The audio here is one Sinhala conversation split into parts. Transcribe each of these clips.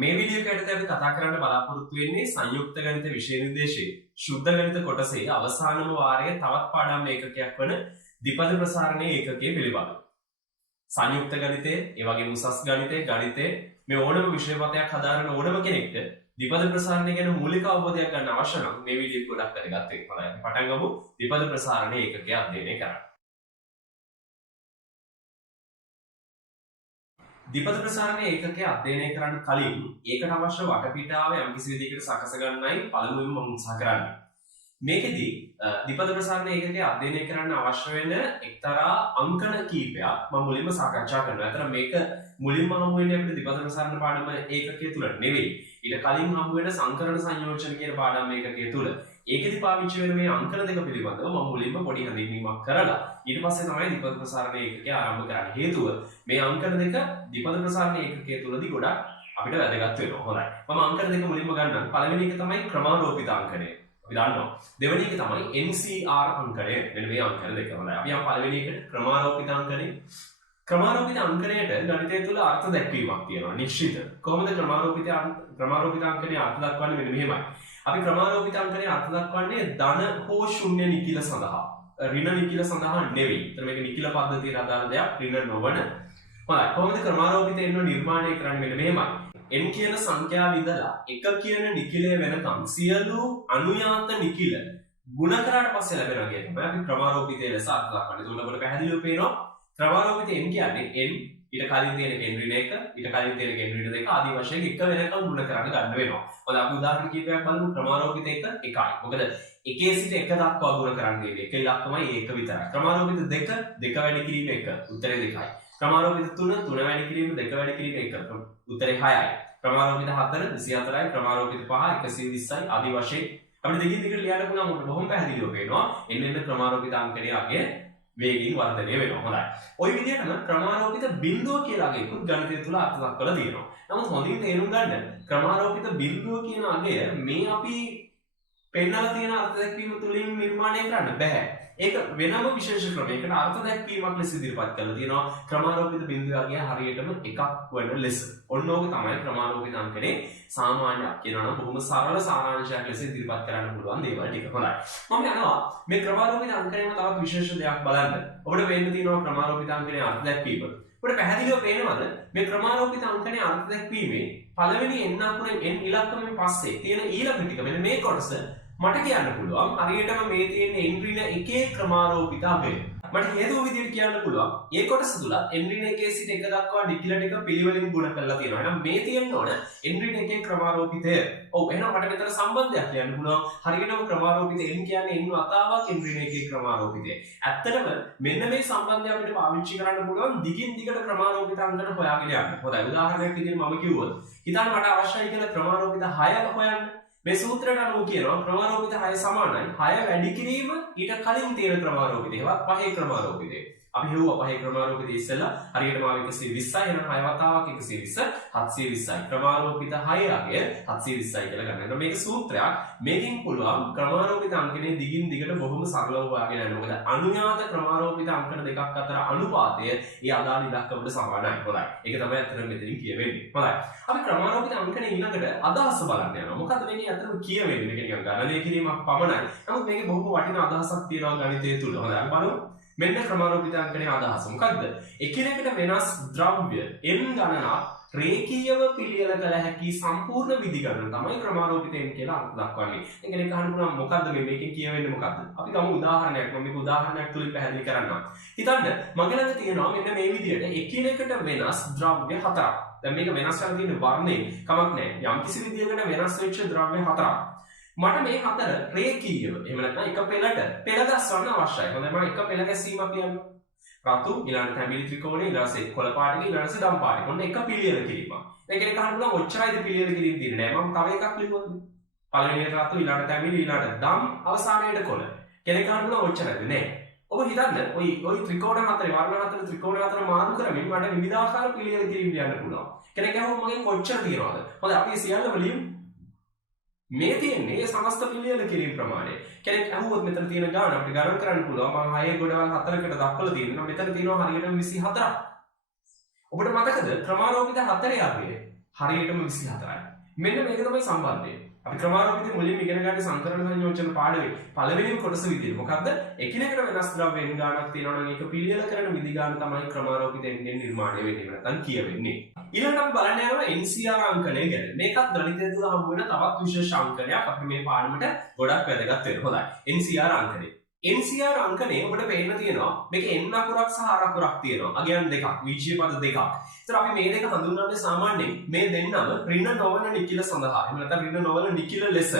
මේ වීඩියෝ එකකට අපි කතා කරන්න බලාපොරොත්තු වෙන්නේ සංයුක්ත ගණිත විෂය නිර්දේශයේ ශුද්ධ ගණිත කොටසේ අවසානම වාරයේ තවත් පාඩම් ඒකකයක් වන ද්විපද ප්‍රසාරණයේ ඒකකයේ පිළිබඳව. සංයුක්ත ගණිතයේ, ඒ වගේම උසස් ගණිතයේ, ගණිතයේ මේ ඕනම විෂය පතයක් හදාරන ඕනම කෙනෙක්ට ද්විපද ප්‍රසාරණය ගැන මූලික අවබෝධයක් ගන්න අවශ්‍ය නම් මේ වීඩියෝ එක ගොඩක් වැදගත් වෙනවා. අපි පටන් ගමු ද්විපද ප්‍රසාරණයේ ඒකකය අධ්‍යයනය කරන්න. ද්විපද ප්‍රසාරණයේ ඒකකය අධ්‍යයනය කරන්න කලින් ඒකට අවශ්‍ය වටපිටාව යම්කිසි විදිහකට සකස ගන්නයි පළමුවෙන්ම මම උත්සාහ කරන්නේ. මේකෙදි ද්විපද ප්‍රසාරණයේ ඒකකය අධ්‍යයනය කරන්න අවශ්‍ය වෙන එක්තරා අංකන කීපයක් මම මුලින්ම සාකච්ඡා කරනවා. අතන මේක මුලින්ම හමු වෙන්නේ අපිට ද්විපද ප්‍රසාරණ පාඩම ඒකකය තුල නෙවෙයි. ඊට කලින් හමු වෙන සංකරණ සංයෝජන කියන පාඩම් ඒකකය තුල. ඒකෙදි පාවිච්චි වෙන මේ අංකන දෙක පිළිබඳව මම මුලින්ම පොඩි හඳුන්වීමක් කරලා ඊට පස්සේ තමයි ද්විපද ප්‍රසාරණයේ ඒකකය ආරම්භ කරන්න. හේතුව මේ අංකන දෙක ද්විපද ප්‍රසාරණයේ ඒකකය තුලදී ගොඩක් අපිට වැදගත් වෙනවා. හොඳයි. මම අංකන දෙක මුලින්ම ගන්නම්. පළවෙනි එක තමයි ක්‍රමාරෝපිත අංකණය. අපි දන්නවා. දෙවෙනි එක තමයි NCR අංකණය. මෙන්න මේ අංකන දෙක. හොඳයි. අපි යම් පළවෙනි එකට ක්‍රමාරෝපිත අංකණය. ක්‍රමාරෝපිත අංකණයට ගණිතය තුල අර්ථ දැක්වීමක් තියෙනවා. නිශ්චිත. කොහොමද ක්‍රමාරෝපිත අංකණය අර්ථ දක්වන්නේ? මෙන්න මෙහෙමයි. අපි ක්‍රමාරෝපිත අංකණය අර්ථ දක්වන්නේ ධන හෝ ශුන්‍ය නිකිල සඳහා. ඍණ නිකිල සඳහා නෙවෙයි. ඒතර මේක නිකිල පද්ධතියට අදාළ දෙයක්, ඍණ නොවන. හොඳයි. කොහොමද ක්‍රමාරෝපිතය නිර්මාණය කරන්නේ? මෙන්න මෙහෙමයි. n කියන සංඛ්‍යාව ඉඳලා 1 කියන නිකිලය වෙනකම් සියලු අනුයාත නිකිල ගුණ කරාට පස්සේ ලැබෙනවා කියන තමයි අපි ක්‍රමාරෝපිතය ලෙස අර්ථ දක්වන්නේ. ඒක උඩ පැහැදිලිව පේනවා. ක්‍රමාරෝපිතය n කියන්නේ n ඊට කලින් තියෙන n ඍණ 1 ඊට කලින් තියෙන n ඍණ 2 ආදී වශයෙන් එක වෙනකම් ගුණ කරන්න ගන්න වෙනවා. මොකද අපි උදාහරණ කීපයක් බලමු. ක්‍රමාරෝපිත 1 1යි. මොකද 1 සිට 1 දක්වා ගුණ කරන්න තියෙන්නේ. එක ඉලක්කමයි ඒක විතරයි. ක්‍රමාරෝපිත 2 2 වැඩි කිරීම 1 උත්තරේ 2යි. ක්‍රමාරෝපිත 3 3 වැඩි කිරීම 2 වැඩි කිරීම 1 උත්තරේ 6යි. ක්‍රමාරෝපිත 4 24යි. ක්‍රමාරෝපිත 5 120යි. ආදී වශයෙන් අපිට දෙකින් දෙකට ලියන්න පුළුවන්. මොකද බොහොම පැහැදිලිව පේනවා. එන්න ක්‍රමාරෝපිත අංකණයේ අගය වේගින් වර්ධනය වෙනවා. හොඳයි. ওই විදිහටම ක්‍රමාරෝපිත බිඳුව කියලා අගයකුත් ගණිතය තුල අර්ථ දක්වලා තියෙනවා. නමුත් හොඳින් තේරුම් ගන්න ක්‍රමාරෝපිත බිඳුව කියන අගය මේ අපි පෙන්නලා තියෙන අර්ථ දැක්වීම තුලින් නිර්මාණය කරන්න බෑ. ඒක වෙනම විශේෂ ක්‍රමයකට අර්ථ දැක්වීමක් ලෙස ඉදිරිපත් කරලා තියෙනවා. ක්‍රමාරෝපිත බිඳුව අගය හරියටම එකක් වන ලෙස. ඔන්න ඕක තමයි ක්‍රමාරෝපිත අංකණේ සාමාන්‍යයක් කියනවා නම් බොහොම සරල සාරාංශයක් ලෙස ඉදිරිපත් කරන්න පුළුවන් දේවල් ටික. හොඳයි. මම යනවා මේ ක්‍රමාරෝපිත අංකණයම තවත් විශේෂ දෙයක් බලන්න. ඔබට වෙන්න තියෙනවා ක්‍රමාරෝපිත අංකණයේ අර්ථ දැක්වීම. ඔබට පැහැදිලිව පේනවද මේ ක්‍රමාරෝපිත අංකණයේ අර්ථ දැක්වීමේ පළවෙනි n අකුරෙන් n ඉලක්කමෙන් පස්සේ තියෙන ඊළඟ ටික මෙන්න මේ කොටස මට කියන්න පුළුවන් හරියටම මේ තියෙන n ඍණ 1 ක්‍රමාරෝපිත අගය. මට හේතුව විදිහට කියන්න පුළුවන් ඒ කොටස තුල n ඍණ 1 සිට 1 දක්වා නිකිල ටික පිළිවෙලින් ගුණ කරලා තියෙනවා. එහෙනම් මේ තියෙන්න ඕන n ඍණ 1 ක්‍රමාරෝපිතය. ඔව් එහෙනම් මට මෙතන සම්බන්ධයක් කියන්න පුළුවන්. හරියටම ක්‍රමාරෝපිත n කියන්නේ n වතාවක් n ඍණ 1 ක්‍රමාරෝපිතය. ඇත්තටම මෙන්න මේ සම්බන්ධය අපිට පාවිච්චි කරන්න පුළුවන් දිගින් දිගට ක්‍රමාරෝපිත අංකන හොයාගෙන යන්න. හොඳයි. උදාහරණයක් විදිහට මම කිව්වොත් හිතන්න මට අවශ්‍යයි කියලා ක්‍රමාරෝපිත 6 හොයන්න. මේ සූත්‍රයට අනුව කියනවා ක්‍රමාරෝපිත 6 සමානයි 6 වැඩි කිරීම ඊට කලින් තියෙන ක්‍රමාරෝපිතය. ඒවත් පහේ ක්‍රමාරෝපිතය. අපි හෙව්වා පහේ ක්‍රමාරෝපිතය ඉස්සෙල්ලා හරියටම ආව 120යි. එහෙනම් 6 වතාවක් 120 720යි. ක්‍රමාරෝපිත 6 අගය 720යි කියලා ගන්න. මේක සූත්‍රයක්. මේකෙන් පුළුවන් ක්‍රමාරෝපිත අංකනේ දිගින් දිගට බොහොම සරලව හොයාගෙන යන්න. මොකද අනුයාත ක්‍රමාරෝපිත අංකන දෙකක් අතර අනුපාතය ඒ අදාළ ඉලක්කවලට සමානයි. හොඳයි. ඒක තමයි අතන මෙතනින් කියවෙන්නේ. හොඳයි. අපි ක්‍රමාරෝපිත අංකනේ ඊළඟට අදහස බලන්න යනවා. මොකද මේකේ අතන කියවෙන්නේ මේක නිකන් ගණනය කිරීමක් පමණයි. නමුත් මේකේ බොහොම වටිනා අදහසක් තියෙනවා ගණිතය තුල. හොඳයි. අපි බලමු. මෙන්න ක්‍රමාරෝපිත අංකනේ අදහස. මොකද්ද? එකිනෙකට වෙනස් ද්‍රව්‍ය n ගණනක් රේඛීයව පිළියෙල කළ හැකි සම්පූර්ණ විධි ගණන තමයි ක්‍රමාරෝපිතයෙන් කියලා අර්ථ දක්වන්නේ. ඒ කියන්නේ අහන්න පුළුවන් මොකද්ද මේකෙන් කියවෙන්නේ මොකද්ද? අපි ගමු උදාහරණයක්. මම මේක උදාහරණයක් තුලින් පැහැදිලි කරන්නම්. හිතන්න මගේ ළඟ තියෙනවා මෙන්න මේ විදිහට එකිනෙකට වෙනස් ද්‍රව්‍ය හතරක්. දැන් මේක වෙනස් කරලා තියෙන වර්ණේ කමක් නැහැ. යම් කිසි විදිහකට වෙනස් වෙච්ච ද්‍රව්‍ය හතරක්. මට මේ හතර රේඛීයව එහෙම නැත්නම් එක පෙළට පෙළ ගස්වන්න අවශ්‍යයි. හොඳයි මම එක පෙළ ගැසීමක් කියන්න. රතු ඊළඟට තැඹිලි ත්‍රිකෝණය ඊළඟට කොළ පාටක ඊළඟට දම් පාටක. ඔන්න එක පිළියෙල කිරීමක්. ඒ කියන්නේ කහන්න පුළුවන් ඔච්චරයිද පිළියෙල කිරීම තියෙන්නේ නෑ. මම තව එකක් ලියුවොත් පළවෙනියට රතු ඊළඟට තැඹිලි ඊළඟට දම් අවසානයේට කොළ. කෙනෙක් කහන්න පුළුවන් ඔච්චරයිද නෑ. ඔබ හිතන්න ওই ත්‍රිකෝණ හතරේ වර්ණ හතරේ ත්‍රිකෝණ හතර මාරු කරමින් මට විවිධාකාර පිළියෙල කිරීම ලියන්න පුළුවන්. කෙනෙක් අහුව මගෙන් කොච්චර තියනවද? හොඳයි අපි සියල්ලම ලියමු. මේ තියෙන්නේ සමස්ත පිළියෙල කිරීම ප්‍රමාණය. කෙනෙක් අහුවොත් මෙතන තියෙන ගාන අපිට ගණන් කරන්න පුළුවන්. මම 6 ගොඩවල් 4කට දක්වලා තියෙනවා. මෙතන තියෙනවා හරියටම 24ක්. ඔබට මතකද ක්‍රමාරෝපිත 4 අගය හරියටම 24යි. මෙන්න මේක තමයි සම්බන්ධය. අපි ක්‍රමාරෝපිතේ මුලින්ම ඉගෙන ගන්න සංකරණ සංයෝජන පාඩමේ පළවෙනිම කොටස විදියට. මොකද්ද? එකිනෙකට වෙනස් ද්‍රව්‍ය n ගාණක් තියෙනවා නම් ඒක පිළියෙල කරන විදි ගාණ තමයි ක්‍රමාරෝපිතෙන් නිර්මාණය වෙන්නේ. නැත්නම් කියවෙන්නේ. ඊළඟට අපි බලන්න යනවා NCR අංකණය ගැන. මේකත් ගණිතය තුළ හම්බ වෙන තවත් විශේෂ අංකණයක්. අපි මේ පාඩමට ගොඩක් වැදගත් වෙනවා. හොඳයි. NCR අංකණය. NCR අංකණය ඔබට පේන්න තියෙනවා මේක n අකුරක් සහ r අකුරක් තියෙනවා. අගයන් දෙකක්, විජ්ජීය පද දෙකක්. ඒතර අපි මේ දෙක හඳුන්වන්නේ සාමාන්‍යයෙන් මේ දෙන්නම ඍණ නොවන නිකිල සඳහා. එහෙම නැත්නම් ඍණ නොවන නිකිල ලෙස.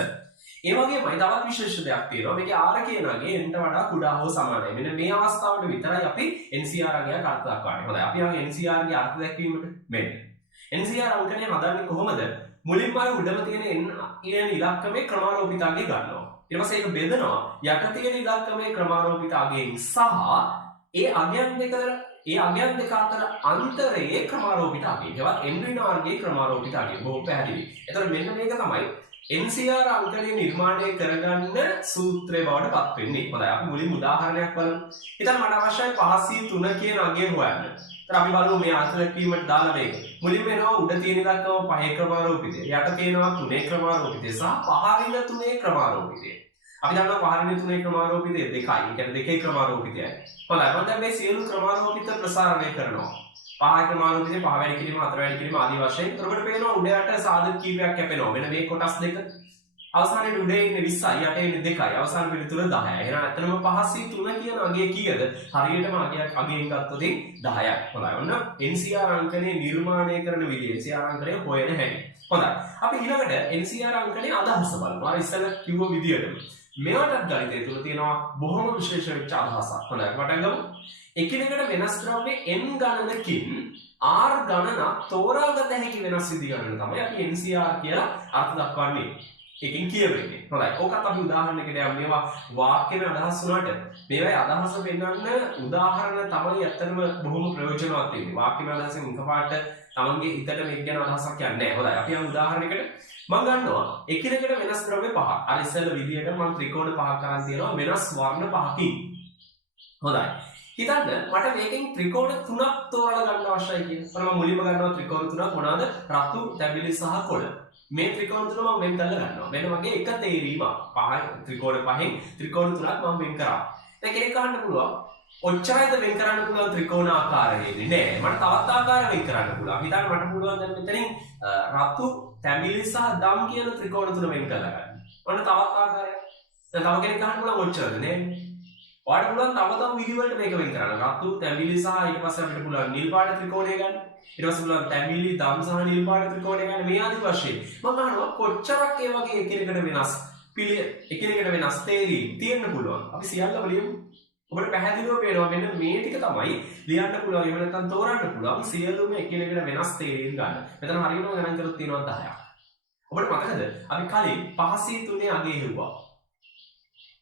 ඒ වගේමයි තවත් විශේෂ දෙයක් තියෙනවා. මේකේ r කියනගේ n ට වඩා කුඩා හෝ සමානයි. මෙන්න මේ අවස්ථාවට විතරයි අපි NCR අංකයක් අර්ථ දක්වන්නේ. හොඳයි. අපි යමු NCR ගේ අර්ථ දැක්වීමට. මෙන්න. NCR අංකණය හදන්නේ කොහොමද? මුලින්ම අර උඩම තියෙන n කියන ඉලක්කමේ ක්‍රමාරෝපිතාගේ ගන්නවා. ඊට පස්සේ ඒක බෙදනවා යට තියෙන ඉලක්කමේ ක්‍රමාරෝපිත අගයෙන් සහ ඒ අගයන් දෙක අතර අන්තරයේ ක්‍රමාරෝපිත අගය. ඒවත් n ඍණ r ගේ ක්‍රමාරෝපිත අගය. බොහොම පැහැදිලි. එතකොට මෙන්න මේක තමයි NCR අංකණය නිර්මාණය කරගන්න සූත්‍රය බවට පත් වෙන්නේ. හොඳයි අපි මුලින්ම උදාහරණයක් බලමු. හිතන්න මට අවශ්‍යයි 5c3 කියන අගය හොයන්න. ඒතර අපි බලමු මේ අර්ථ දැක්වීමට දාලා මේක. මුලින්ම එනවා උඩ තියෙන ඉලක්කම 5 ක්‍රමාරෝපිතය. යට තියෙනවා 3 ක්‍රමාරෝපිතය සහ 5 ඍණ 3 ක්‍රමාරෝපිතය. අපි දන්නවා 5 ඍණ 3 ක්‍රමාරෝපිතය 2යි. ඒ කියන්නේ දෙකේ ක්‍රමාරෝපිතයයි. හොඳයි මම දැන් මේ සියලු ක්‍රමාරෝපිත ප්‍රසාරණය කරනවා. 5 ක්‍රමාරෝපිතේ 5 වැඩි කිරීම 4 වැඩි කිරීම ආදී වශයෙන්. එතකොට පේනවා උඩ යට සාධක කීපයක් කැපෙනවා. මෙන්න මේ කොටස් දෙක. අවසානයේ උඩේ ඉන්නේ 20යි යට ඉන්නේ 2යි. අවසාන පිළිතුර 10යි. එහෙනම් ඇත්තටම 5c3 කියන අගය කීයද? හරියටම අගයෙන් ගත්තොත් 10යි. හොඳයි. ඔන්න NCR අංකණය නිර්මාණය කරන විදිය NCR අංකණය හොයන හැටි. හොඳයි. අපි ඊළඟට NCR අංකණයේ අදහස බලමු. අර ඉස්සෙල්ලා කිව්ව විදියට. මේවට ගණිතය තුළ තියෙනවා බොහොම විශේෂ වෙච්ච අදහසක්. හොඳයි. පටන් ගමු. එකිනෙකට වෙනස් ද්‍රව්‍ය n ගණනකින් r ගණනක් තෝරාගත හැකි වෙනස් විදි ගණන තමයි අපි NCR කියලා අර්ථ දක්වන්නේ. එකකින් කියවෙන්නේ. හොඳයි. ඕකත් අපි උදාහරණයකට යමු. මේවා වාක්‍යෙම අදහස් වුණාට මේවායි අදහස පෙන්වන්න උදාහරණ තමයි ඇත්තටම බොහොම ප්‍රයෝජනවත් වෙන්නේ. වාක්‍යෙම අදහසෙන් එකපාරට තමන්ගේ හිතට මේක ගැන අදහසක් යන්නේ නැහැ. හොඳයි. අපි යමු උදාහරණයකට. මම ගන්නවා එකිනෙකට වෙනස් ද්‍රව්‍ය පහක්. අර ඉස්සෙල්ල විදියට මම ත්‍රිකෝණ පහක් අරන් තියෙනවා වෙනස් වර්ණ පහකින්. හොඳයි. හිතන්න මට මේකෙන් ත්‍රිකෝණ තුනක් තෝරලා ගන්න අවශ්‍යයි කියලා. මම මුලින්ම ගන්නවා ත්‍රිකෝණ තුනක් මොනවාද? රතු, තැඹිලි සහ කොළ. මේ ත්‍රිකෝණ තුන මම වෙන් කරලා ගන්නවා. මෙන්න මගේ එක තේරීමක්. පහයි ත්‍රිකෝණ පහෙන් ත්‍රිකෝණ තුනක් මම වෙන් කරා. දැන් කෙනෙක් අහන්න පුළුවන් ඔච්චරයිද වෙන් කරන්න පුළුවන් ත්‍රිකෝණ ආකාරයේදී නෑ. මට තවත් ආකාර වෙන් කරන්න පුළුවන්. හිතන්න මට පුළුවන් දැන් මෙතනින් රතු, තැඹිලි සහ දම් කියන ත්‍රිකෝණ තුන වෙන් කරලා ගන්න. ඔන්න තවත් ආකාරයක්. දැන් තව කෙනෙක් අහන්න පුළුවන් ඔච්චරද නේ? ඔයාලට පුළුවන් තව විදි වලට මේක වෙන් කරන්න. රතු, තැඹිලි සහ ඊට පස්සේ අපිට පුළුවන් නිල් පාට ත්‍රිකෝණය ගන්න. ඊට පස්සේ පුළුවන් තැඹිලි, දම් සහ නිල් පාට ත්‍රිකෝණය ගන්න. මේ ආදි වශයෙන් මම අහනවා කොච්චරක් ඒ වගේ එකිනෙකට වෙනස් තේරීම් තියෙන්න පුළුවන්. අපි සියල්ලම ලියමු. ඔබට පැහැදිලිව පේනවා මෙන්න මේ ටික තමයි ලියන්න පුළුවන්. එහෙම නැත්නම් තෝරන්න පුළුවන් සියලුම එකිනෙකට වෙනස් තේරීම් ගන්න. මෙතන හරියටම ගණන් කරලා තියෙනවා 10ක්. ඔබට මතකද අපි කලින් 5c3 අගේ හෙව්වා.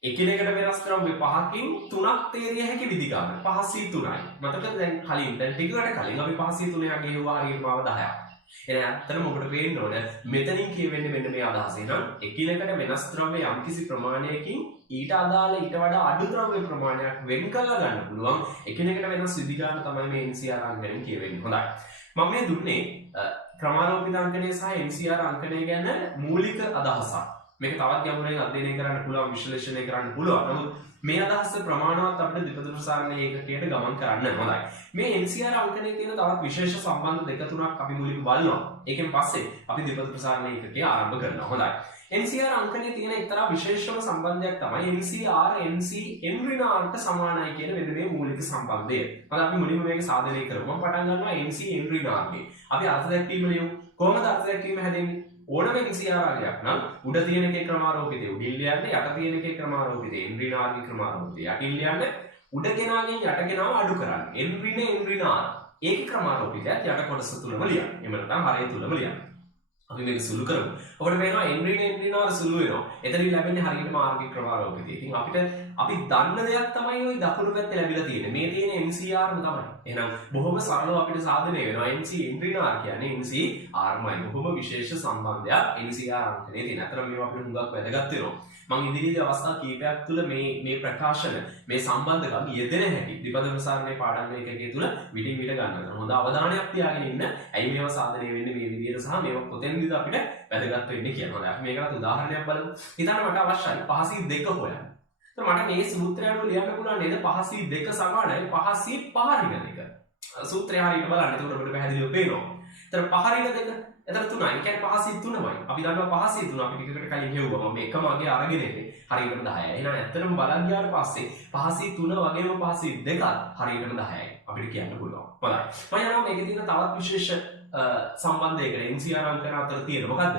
එකිනෙකට වෙනස් ද්‍රව්‍ය පහකින් තුනක් තේරිය හැකි විදි ගන්න 5c3යි. මතකද දැන් ටිකකට කලින් අපි 5c3 අගේ හෙව්වා හරියටම 10ක්. එහෙනම් ඇත්තටම ඔබට පේන්න ඕන මෙතනින් කියවෙන්නේ මෙන්න මේ අදහස. එහෙනම් එකිනෙකට වෙනස් ද්‍රව්‍ය යම්කිසි ප්‍රමාණයකින් ඊට අදාළ ඊට වඩා අඩු ද්‍රව්‍ය ප්‍රමාණයක් වෙන් කරලා ගන්න පුළුවන් එකිනෙකට වෙනස් විදි ගන්න තමයි මේ NCR අංකණයෙන් කියවෙන්නේ. හොඳයි. මම මේ දුන්නේ ක්‍රමාරෝපිත අංකණය සහ NCR අංකණය ගැන මූලික අදහසක්. මේක තවත් ගැඹුරින් අධ්‍යයනය කරන්න පුළුවන්, විශ්ලේෂණය කරන්න පුළුවන්. නමුත් මේ අදහස ප්‍රමාණවත් අපිට දෙපද ප්‍රසාරණ ඒකකයට ගමන් කරන්න. හොඳයි. මේ NCR අංකණයේ තියෙන තවත් විශේෂ සම්බන්ධ දෙක තුනක් අපි මුලින්ම බලනවා. ඒකෙන් පස්සේ අපි දෙපද ප්‍රසාරණ ඒකකය ආරම්භ කරනවා. හොඳයි. NCR අංකණයේ තියෙන එක්තරා විශේෂම සම්බන්ධයක් තමයි NCR NC n ඍණ r ට සමානයි කියන මෙන්න මේ මූලික සම්බන්ධය. හොඳයි අපි මුලින්ම මේක සාධනය කරමු. මම පටන් ගන්නවා NC n ඍණ r ගේ. අපි අර්ථ දැක්වීම ලියමු. කොහොමද අර්ථ දැක්වීම හැදෙන්නේ? ඕනම NCR අගයක් නම් උඩ තියෙන එකේ ක්‍රමාරෝපිතය උඩින් ලියන්න, යට තියෙන එකේ ක්‍රමාරෝපිතය n ඍණ r ගේ ක්‍රමාරෝපිතය යටින් ලියන්න, උඩ කෙනාගෙන් යට කෙනාව අඩු කරන්න. n ඍණ r ඒකේ ක්‍රමාරෝපිතයත් යට කොටස තුලම ලියන්න. එහෙම නැත්නම් හරය තුලම ලියන්න. අපි මේක සුළු කරමු. ඔබට පේනවා n ඍණ r සුළු වෙනවා. එතනින් ලැබෙන්නේ හරියටම r ගේ ක්‍රමාරෝපිතය. ඉතින් අපි දන්න දෙයක් තමයි ওই දකුණු පැත්තේ ලැබිලා තියෙන්නේ. මේ තියෙන NCR ම තමයි. එහෙනම් බොහොම සරලව අපිට සාධනය වෙනවා NC n ඍණ r කියන්නේ NCR මයි. බොහොම විශේෂ සම්බන්ධයක් NCR අංකණයේ තියෙන. අතර මේවා අපිට හුඟක් වැදගත් වෙනවා. මම ඉදිරියේ අවස්ථා කීපයක් තුළ මේ ප්‍රකාශන මේ සම්බන්ධකම් යෙදෙන හැටි ද්විපද ප්‍රසාරණයේ පාඩම් එකකේ තුළ විටින් විට ගන්න. හොඳ අවධානයක් තියාගෙන ඉන්න. ඇයි මේවා සාධනය වෙන්නේ මේ විදිහට සහ මේවා කොතෙන්ද අපිට වැදගත් වෙන්නේ කියන. හොඳයි අපි මේකට උදාහරණයක් බලමු. හිතන්න මට අවශ්‍යයි 5c2 හොයන්න. එතකොට මට මේ සූත්‍රය අනුව ලියන්න පුළුවන් නේද 5c2 සමානයි 5c5 ඍණ 2. සූත්‍රය හරියට බලන්න. එතකොට අපිට පැහැදිලිව පේනවා. එතන 5 ඍණ 2 එතන 3යි. ඒ කියන්නේ 5c3යි. අපි දන්නවා 5c3 අපි ටිකකට කලින් හෙව්වා. මම එකම අගේ අරගෙන ඉන්නේ. හරියටම 10යි. එහෙනම් ඇත්තටම බලන් ගියාට පස්සේ 5c3 වගේම 5c2 හරියටම 10යි. අපිට කියන්න පුළුවන්. හොඳයි. මම යනවා මේකේ තියෙන තවත් විශේෂ සම්බන්ධයකට NCR අංකන අතර තියෙන මොකද්ද?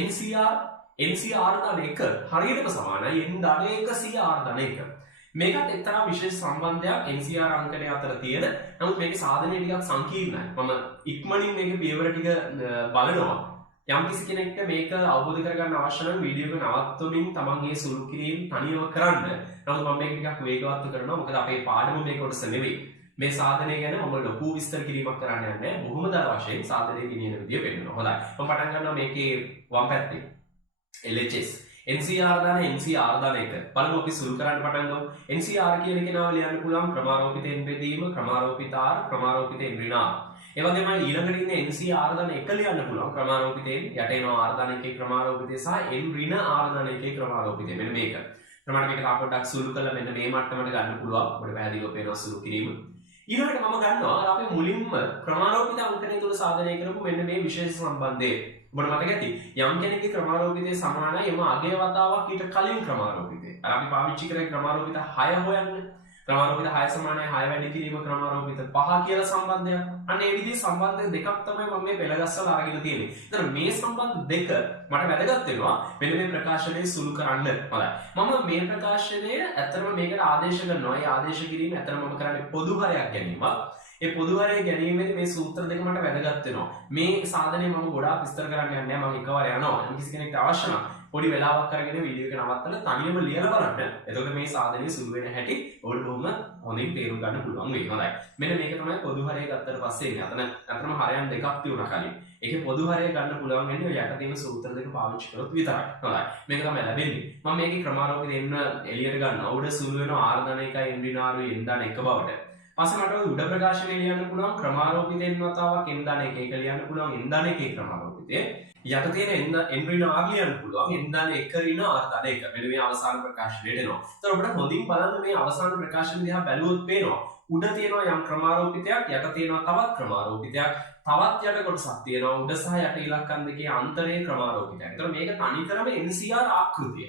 NCR ධන 1 හරියටම සමානයි n ධන 1 CR ධන 1. මේකත් එක්තරා විශේෂ සම්බන්ධයක් NCR අංකණය අතර තියෙන. නමුත් මේකේ සාධනය ටිකක් සංකීර්ණයි. මම ඉක්මනින් මේකේ පියවර ටික බලනවා. යම් කිසි කෙනෙක්ට මේක අවබෝධ කරගන්න අවශ්‍ය නම් වීඩියෝ එක නවත්වමින් තමන්ගේ සුළු කිරීම තනියම කරන්න. නමුත් මම මේක ටිකක් වේගවත් කරනවා. මොකද අපේ පාඩම මේ කොටස නෙවෙයි. මේ සාධනය ගැන මම ලොකු විස්තර කිරීමක් කරන්න යන්නේ නැහැ. බොහොම දර වශයෙන් සාධනය ගෙනියන විදිය පෙන්නනවා. හොඳයි. මම පටන් ගන්නවා මේකේ වම් පැත්තේ. LHS NCR දාන NCR දාන එක. බලමු අපි සුළු කරන්න පටන් ගමු. NCR කියන එක නාම ලියන්න පුළුවන් ක්‍රමාරෝපිතයෙන් බෙදීම, ක්‍රමාරෝපිත R, ක්‍රමාරෝපිතයෙන් ඍණ R. ඒ වගේම ඊළඟට ඉන්නේ NCR දාන එක ලියන්න පුළුවන් ක්‍රමාරෝපිතයෙන් යට එනවා R දාන එකේ ක්‍රමාරෝපිතය සහ n ඍණ R දාන එකේ ක්‍රමාරෝපිතය. මෙන්න මේක. ප්‍රමාණ මේක තාපොඩක් සුළු කරලා මෙන්න මේ මට්ටමට ගන්න පුළුවන්. අපිට පැහැදිලිව පේනවා සුළු කිරීම. ඊළඟට මම ගන්නවා අර අපි මුලින්ම ක්‍රමාරෝපිත අංකණය තුල සාධනය කරපු මෙන්න මේ විශේෂ සම්බන්ධය. ඔබට මතක ඇති යම් කෙනෙක්ගේ ක්‍රමාරෝපිතය සමානයි එම අගය වතාවක් ඊට කලින් ක්‍රමාරෝපිතය. අර අපි පාවිච්චි කරේ ක්‍රමාරෝපිත 6 හොයන්න. ක්‍රමාරෝපිත 6 සමානයි 6 වැඩි කිරීම ක්‍රමාරෝපිත 5 කියලා සම්බන්ධයක්. අන්න ඒ විදිහේ සම්බන්ධ දෙකක් තමයි මම මේ පෙළගස්සලා අරගෙන තියෙන්නේ. ඒතර මේ සම්බන්ධ දෙක මට වැදගත් වෙනවා මෙන්න මේ ප්‍රකාශනයේ සුළු කරන්න. හොඳයි. මම මේ ප්‍රකාශනය ඇත්තටම මේකට ආදේශ කරනවා. ඒ ආදේශ කිරීම ඇත්තටම මම කරන්නේ පොදු හරයක් ගැනීමක්. ඒ පොදු හරය ගැනීමේදී මේ සූත්‍ර දෙක මට වැදගත් වෙනවා. මේ සාධනය මම ගොඩාක් විස්තර කරන්න යන්නේ නැහැ. මම එකවර යනවා. යම් කිසි කෙනෙක්ට අවශ්‍ය නම් පොඩි වෙලාවක් අරගෙන වීඩියෝ එක නවත්තලා තනියම ලියලා බලන්න. එතකොට මේ සාධනය සුළු වෙන හැටි ඔයාලට බොහොම හොඳින් තේරුම් ගන්න පුළුවන් වෙයි. හොඳයි. මෙන්න මේක තමයි පොදු හරය ගත්තට පස්සේ ඉන්නේ. අතන හරයන් දෙකක් තියුණා කලින්. ඒකේ පොදු හරය ගන්න පුළුවන් වෙන්නේ ඔය යට තියෙන සූත්‍ර දෙක පාවිච්චි කරොත් විතරයි. හොඳයි. මේක තමයි ලැබෙන්නේ. මම මේකේ ක්‍රමාරෝපිත එන්න එළියට ගන්නවා. උඩ සුළු වෙනවා R ධන 1යි n ඍණ R n ධන 1 බවට. පස්සේ මට උඩ ප්‍රකාශනය ලියන්න පුළුවන් ක්‍රමාරෝපිතෙන් වතාවක් n ධන 1 එක ලියන්න පුළුවන් n ධන 1 ක්‍රමාරෝපිතේ. යට තියෙන n ඍණ R ලියන්න පුළුවන් n ධන 1 ඍණ R ධන 1. මෙන්න මේ අවසාන ප්‍රකාශනයට එනවා. ඒතර ඔබට හොඳින් බලන්න මේ අවසාන ප්‍රකාශන දිහා බැලුවොත් පේනවා. උඩ තියෙනවා යම් ක්‍රමාරෝපිතයක්, යට තියෙනවා තවත් ක්‍රමාරෝපිතයක්, තවත් යට කොටසක් තියෙනවා උඩ සහ යට ඉලක්කම් දෙකේ අන්තරයේ ක්‍රමාරෝපිතයක්. ඒතර මේක තනිකරම NCR ආකෘතිය.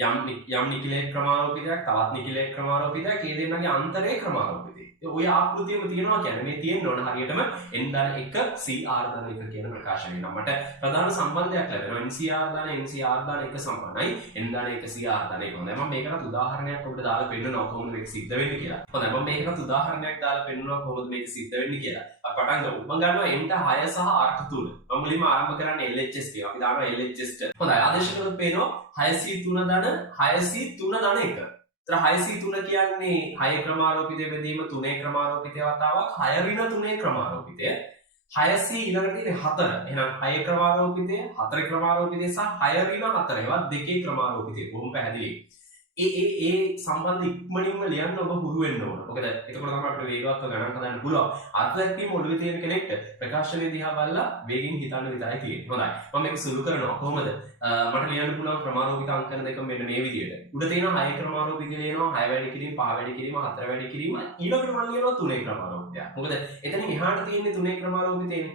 යම් නිකිලේ ක්‍රමාරෝපිතයක්, තවත් නිකිලේ ක්‍රමාරෝපිතයක්, ඒ දෙන්නගේ අන්තරයේ ක්‍රමාරෝපිතය. ඔය ආකෘතියම තියෙනවා කියන්නේ මේ තියෙන්න ඕන හරියටම n ධන 1 CR ධන 1 කියන ප්‍රකාශනය. නම් මට ප්‍රධාන සම්බන්ධයක් ලැබෙනවා. NCR ධන NCR ධන 1 සමානයි n ධන 1 CR ධන 1. හොඳයි. මම මේකට උදාහරණයක් ඔබට දාලා පෙන්නනවා කොහොමද මේක සිද්ධ වෙන්නේ කියලා. හොඳයි. මම මේකට උදාහරණයක් දාලා පෙන්නනවා කොහොමද මේක සිද්ධ වෙන්නේ කියලා. අපි පටන් ගමු. මම ගන්නවා n ට 6 සහ r ට 3. මම මුලින්ම ආරම්භ කරන්නේ LHS ටික. අපි දානවා LHS ට. හොඳයි. ආදේශ කරොත් පේනවා 6c3 ධන 6c3 ධන 1. तर 6c3 කියන්නේ 6 ක්‍රමාරෝපිතය බෙදීම 3 ක්‍රමාරෝපිතය වතාවක් 6 ඍණ 3 ක්‍රමාරෝපිතය 6c ඊළඟට තියෙන්නේ 4. එහෙනම් 6 ක්‍රමාරෝපිතය 4 ක්‍රමාරෝපිතය සහ 6 ඍණ 4 ඒවා දෙකේ ක්‍රමාරෝපිතය. බොහොම පැහැදිලි. ඒ සම්බන්ධ ඉක්මනින්ම ලියන්න ඔබ හුරු වෙන්න ඕන. මොකද එතකොට තමයි අපිට වේගවත්ව ගණන් හදන්න පුළුවන්. අත්දැකීම් ඔළුවේ තියෙන කෙනෙක්ට ප්‍රකාශනයේ දිහා බලලා වේගෙන් හිතන්න විතරයි තියෙන්නේ. හොඳයි. මම මේක සුළු කරනවා කොහොමද? මට ලියන්න පුළුවන් ක්‍රමාරෝපිත අංකන දෙක මෙන්න මේ විදිහට. උඩ තියෙනවා 6 ක්‍රමාරෝපිතය ලියනවා 6 වැඩි කිරීම 5 වැඩි කිරීම 4 වැඩි කිරීම ඊළඟට මම ලියනවා 3 ක්‍රමාරෝපිතය. මොකද එතනින් එහාට තියෙන්නේ 3 ක්‍රමාරෝපිතේනේ.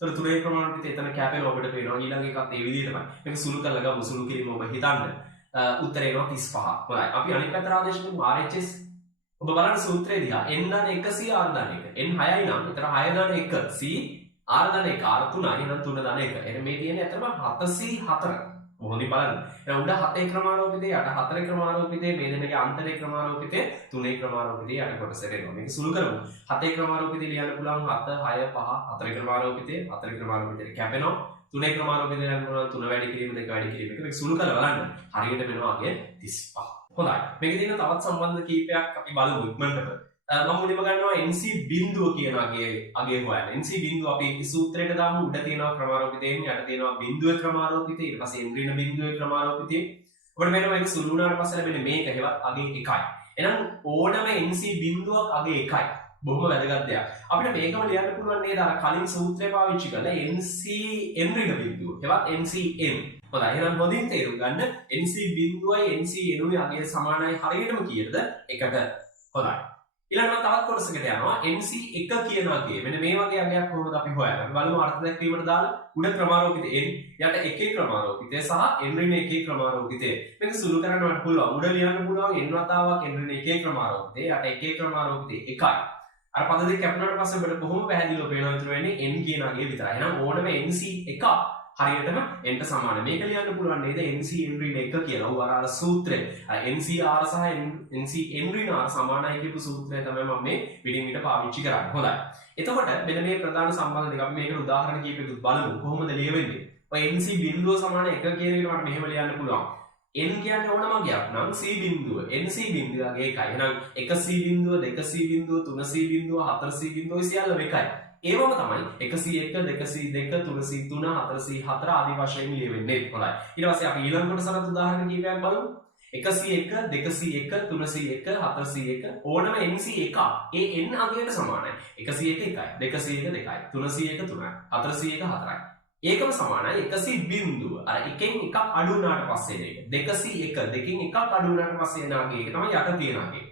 ඒතර 3 ක්‍රමාරෝපිතය එතන කැපෙන ඔබට පේනවා. ඊළඟ එකත් ඒ විදිහටමයි. මේක සුළු කරලා ගමු. සුළු කිරීම ඔබ හිතන්න. උත්තරේ එනවා 35. හොඳයි. අපි අනිත් පැත්තට ආදේශ කරමු RHS. ඔබ බලන්න සූත්‍රය දිහා n ධන 1 c r ධන 1. n 6යි නම් එතන 6 ධන 1 c r ධන 1 r 3යි නම් 3 ධන 1. එහෙනම් මේ තියෙන්නේ අතරම 7c4. මොහොතේ බලන්න. එහෙනම් උඩ 7 ක්‍රමාරෝපිතේ යට 4 ක්‍රමාරෝපිතේ මේ දෙන්නගේ අන්තරේ ක්‍රමාරෝපිතේ 3 ක්‍රමාරෝපිතේ යට කොටසට එනවා. මේක සුළු කරමු. 7 ක්‍රමාරෝපිතේ ලියන්න පුළුවන් 7 6 5 4 ක්‍රමාරෝපිතේ 4 ක්‍රමාරෝපිතේ කැපෙනවා. 3 ක්‍රමාරෝපිතේ ලියන්න පුළුවන් 3 වැඩි කිරීම 2 වැඩි කිරීම. මේක සුළු කරලා බලන්න. හරියට වෙනවා වගේ 35. හොඳයි. මේකේ තියෙන තවත් සම්බන්ධ කීපයක් අපි බලමු ඉක්මනට. මම මුලින්ම ගන්නවා NC බිඳුව කියන අගේ හොයන්න. NC බිඳුව අපි සූත්‍රයට දාමු. උඩ තියෙනවා ක්‍රමාරෝපිතයෙන් යට තියෙනවා බිඳුවේ ක්‍රමාරෝපිතය. ඊට පස්සේ n ඍණ බිඳුවේ ක්‍රමාරෝපිතය. ඔබට මේක මේක සුළු වුණාට පස්සේ ලැබෙන්නේ මේක හෙවත් අගේ 1යි. එහෙනම් ඕනම NC බිඳුවක් අගේ 1යි. බොහොම වැදගත් දෙයක්. අපිට මේකම ලියන්න පුළුවන් නේද අර කලින් සූත්‍රය පාවිච්චි කරලා NCN ඍණ බිඳුව. හෙවත් NCN. හොඳයි. එහෙනම් හොඳින් තේරුම් ගන්න NC බිඳුවයි NCN උයි අගේ සමානයි හරියටම කීයද? 1ට. හොඳයි. ඊළඟට තවත් කොටසකට යනවා NC1 කියන අගය. මෙන්න මේ වගේ අගයක් කොහොමද අපි හොයන්නේ? අපි බලමු අර්ථ දැක්වීමට දාලා උඩ ක්‍රමාරෝපිත n යට එකේ ක්‍රමාරෝපිතය සහ n ඍණ එකේ ක්‍රමාරෝපිතය. මේක සුළු කරන්නවත් පුළුවන්. උඩ ලියන්න පුළුවන් n වතාවක් n ඍණ එකේ ක්‍රමාරෝපිතය යට එකේ ක්‍රමාරෝපිතය 1යි. අර පද දෙක කැපුණාට පස්සේ අපිට කොහොම පැහැදිලිව පේනවා විතර වෙන්නේ n කියන අගය විතරයි. එහෙනම් ඕනම NC1 හරියටම n ට සමාන. මේක ලියන්න පුළුවන් නේද NCN ඍණ 1 කියලා. උව අර සූත්‍රය. NCR සහ NCN ඍණ R සමානයි කියපු සූත්‍රය තමයි මම මේ විඩින් විට පාවිච්චි කරන්නේ. හොඳයි. එතකොට මෙන්න මේ ප්‍රධාන සම්බන්ධ දෙක අපි මේකට උදාහරණ කීපයකට බලමු. කොහොමද ලියවෙන්නේ? ඔය NC බිඳුව සමාන 1 කියන එක මට මෙහෙම ලියන්න පුළුවන්. n කියන්නේ ඕනම අගයක් නම් c බිඳුව nc බිඳුවගේ 1යි. එහෙනම් 1c බිඳුව 2c බිඳුව 3c බිඳුව 4c බිඳුව සියල්ලම 1යි. ඒවම තමයි 1c1 2c2 3c3 4c4 ආදී වශයෙන් ලියවෙන්නේ. හොඳයි. ඊට පස්සේ අපි ඊළඟ කොටසට උදාහරණ කීපයක් බලමු. 1c1 2c1 3c1 4c1 ඕනම nc1 ඒ n අගයට සමානයි. 1c1 1යි 2c1 2යි 3c1 3යි 4c1 4යි. ඒකම සමානයි 1c බිඳුව. අර එකෙන් එකක් අඩු වුණාට පස්සේ මේක 2c1 දෙකෙන් එකක් අඩු වුණාට පස්සේ එන අගය. ඒක තමයි යට තියෙන අගය.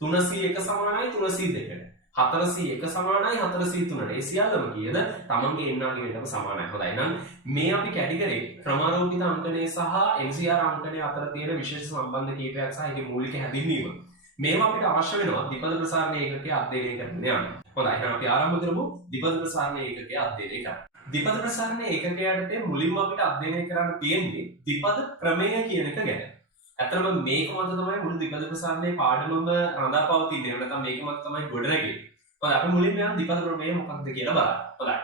3c1 සමානයි 3c2ට. 4c1 සමානයි 4c3ට. ඒ සියල්ලම කීයද? තමන්ගේ n අගයටම සමානයි. හොඳයි. එහෙනම් මේ අපි කැටි කරේ ක්‍රමාරෝපිත අංකණය සහ NCR අංකණය අතර තියෙන විශේෂ සම්බන්ධ කීපයක් සහ ඒකේ මූලික හැඳින්වීම. මේවා අපිට අවශ්‍ය වෙනවා ද්විපද ප්‍රසාරණ ඒකකයේ අධ්‍යයනය කරන්න යන්න. හොඳයි. එහෙනම් අපි ආරම්භ කරමු ද්විපද ප්‍රසාරණ ඒකකයේ අධ්‍යයනය කරන්න. ද්විපද ප්‍රසාරණ ඒකකයට මුලින්ම අපිට අධ්‍යයනය කරන්න තියෙන්නේ ද්විපද ප්‍රමේය කියන එක ගැන. ඇත්තටම මේක මත තමයි මුළු ද්විපද ප්‍රසාරණයේ පාඩමම රඳා පවතින්නේ. එහෙම නැත්නම් මේක මත තමයි ගොඩනැගෙන්නේ. හොඳයි අපි මුලින්ම යමු ද්විපද ප්‍රමේය මොකක්ද කියලා බලන්න. හොඳයි.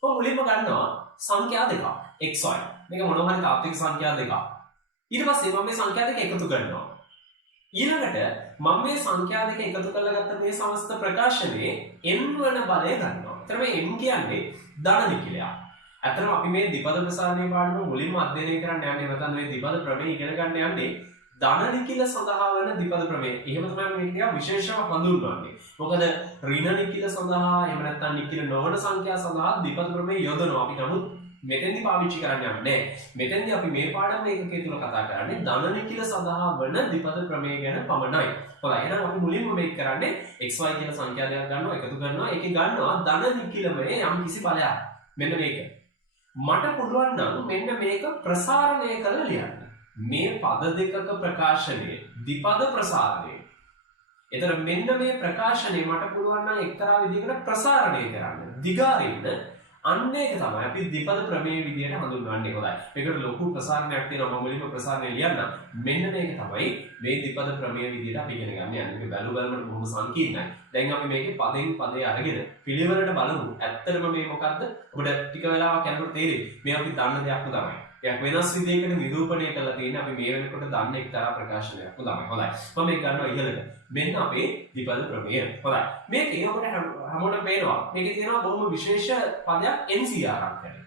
කොහොම මුලින්ම ගන්නවා සංඛ්‍යා දෙකක් xy. මේක මොනවා හරි තාත්වික සංඛ්‍යා දෙකක්. ඊට පස්සේ මම මේ සංඛ්‍යා දෙක එකතු කරනවා. ඊළඟට මම මේ සංඛ්‍යා දෙක එකතු කරලා ගත්ත මේ සමස්ත ප්‍රකාශනයේ n වන බලය ගන්නවා. එතන මේ n කියන්නේ ධන නිකිලයක්. අතරම අපි මේ ද්විපද ප්‍රසාරණයේ පාඩම මුලින්ම අධ්‍යයනය කරන්න යන්නේ නැත්නම් මේ ද්විපද ප්‍රමේය ඉගෙන ගන්න යන්නේ ධන නිකිල සඳහා වන ද්විපද ප්‍රමේය. එහෙම තමයි මේක ටිකක් විශේෂව හඳුන්වන්නේ. මොකද ඍණ නිකිල සඳහා එහෙම නැත්නම් නිකිල නොවන සංඛ්‍යා සඳහා ද්විපද ප්‍රමේය යොදනවා. අපි නමුත් මෙතෙන්දි පාවිච්චි කරන්න යන්නේ නැහැ. මෙතෙන්දි අපි මේ පාඩම ඒකකයේ තුල කතා කරන්නේ ධන නිකිල සඳහා වන ද්විපද ප්‍රමේය ගැන පමණයි. හොඳයි. එහෙනම් අපි මුලින්ම මේක කරන්නේ xy කියන සංඛ්‍යා දෙකක් ගන්නවා එකතු කරනවා. ඒකේ ගන්නවා ධන නිකිලමය යම් කිසි බලයක්. මෙන්න මේක. මට පුළුවන් නම් මෙන්න මේක ප්‍රසාරණය කරලා ලියන්න. මේ පද දෙකක ප්‍රකාශනය ද්විපද ප්‍රසාරණය. එතන මෙන්න මේ ප්‍රකාශනය මට පුළුවන් නම් එක්තරා විදිහකට ප්‍රසාරණය කරන්න. දිගාරින්න අන්න ඒක තමයි අපි ද්විපද ප්‍රමේය විදියට හඳුන්වන්නේ. හොඳයි. මේකට ලොකු ප්‍රසාරණයක් තියෙනවා. මම මුලින්ම ප්‍රසාරණය ලියන්න. මෙන්න මේක තමයි මේ ද්විපද ප්‍රමේය විදියට අපි ඉගෙන ගන්න යන්නේ. මේක බැලු බලමට බොහොම සංකීර්ණයි. දැන් අපි මේකේ පදෙන් පදේ අරගෙන පිළිවෙලට බලමු. ඇත්තටම මේ මොකද්ද? ඔබට ටික වෙලාවක් යනකොට තේරෙයි. මේ අපි දන්න දෙයක්ම තමයි. යක් වෙනස් විදිහකට නිරූපණය කරලා තියෙන අපි මේ වෙනකොට දන්න එක්තරා ප්‍රකාශනයක්ම තමයි. හොඳයි. මම මේක ගන්නවා ඉහළට. මෙන්න අපේ ද්විපද ප්‍රමේය. හොඳයි. මේකේ අපිට හැමෝටම පේනවා. මේකේ තියෙනවා බොහොම විශේෂ පදයක් NCR අංකණය.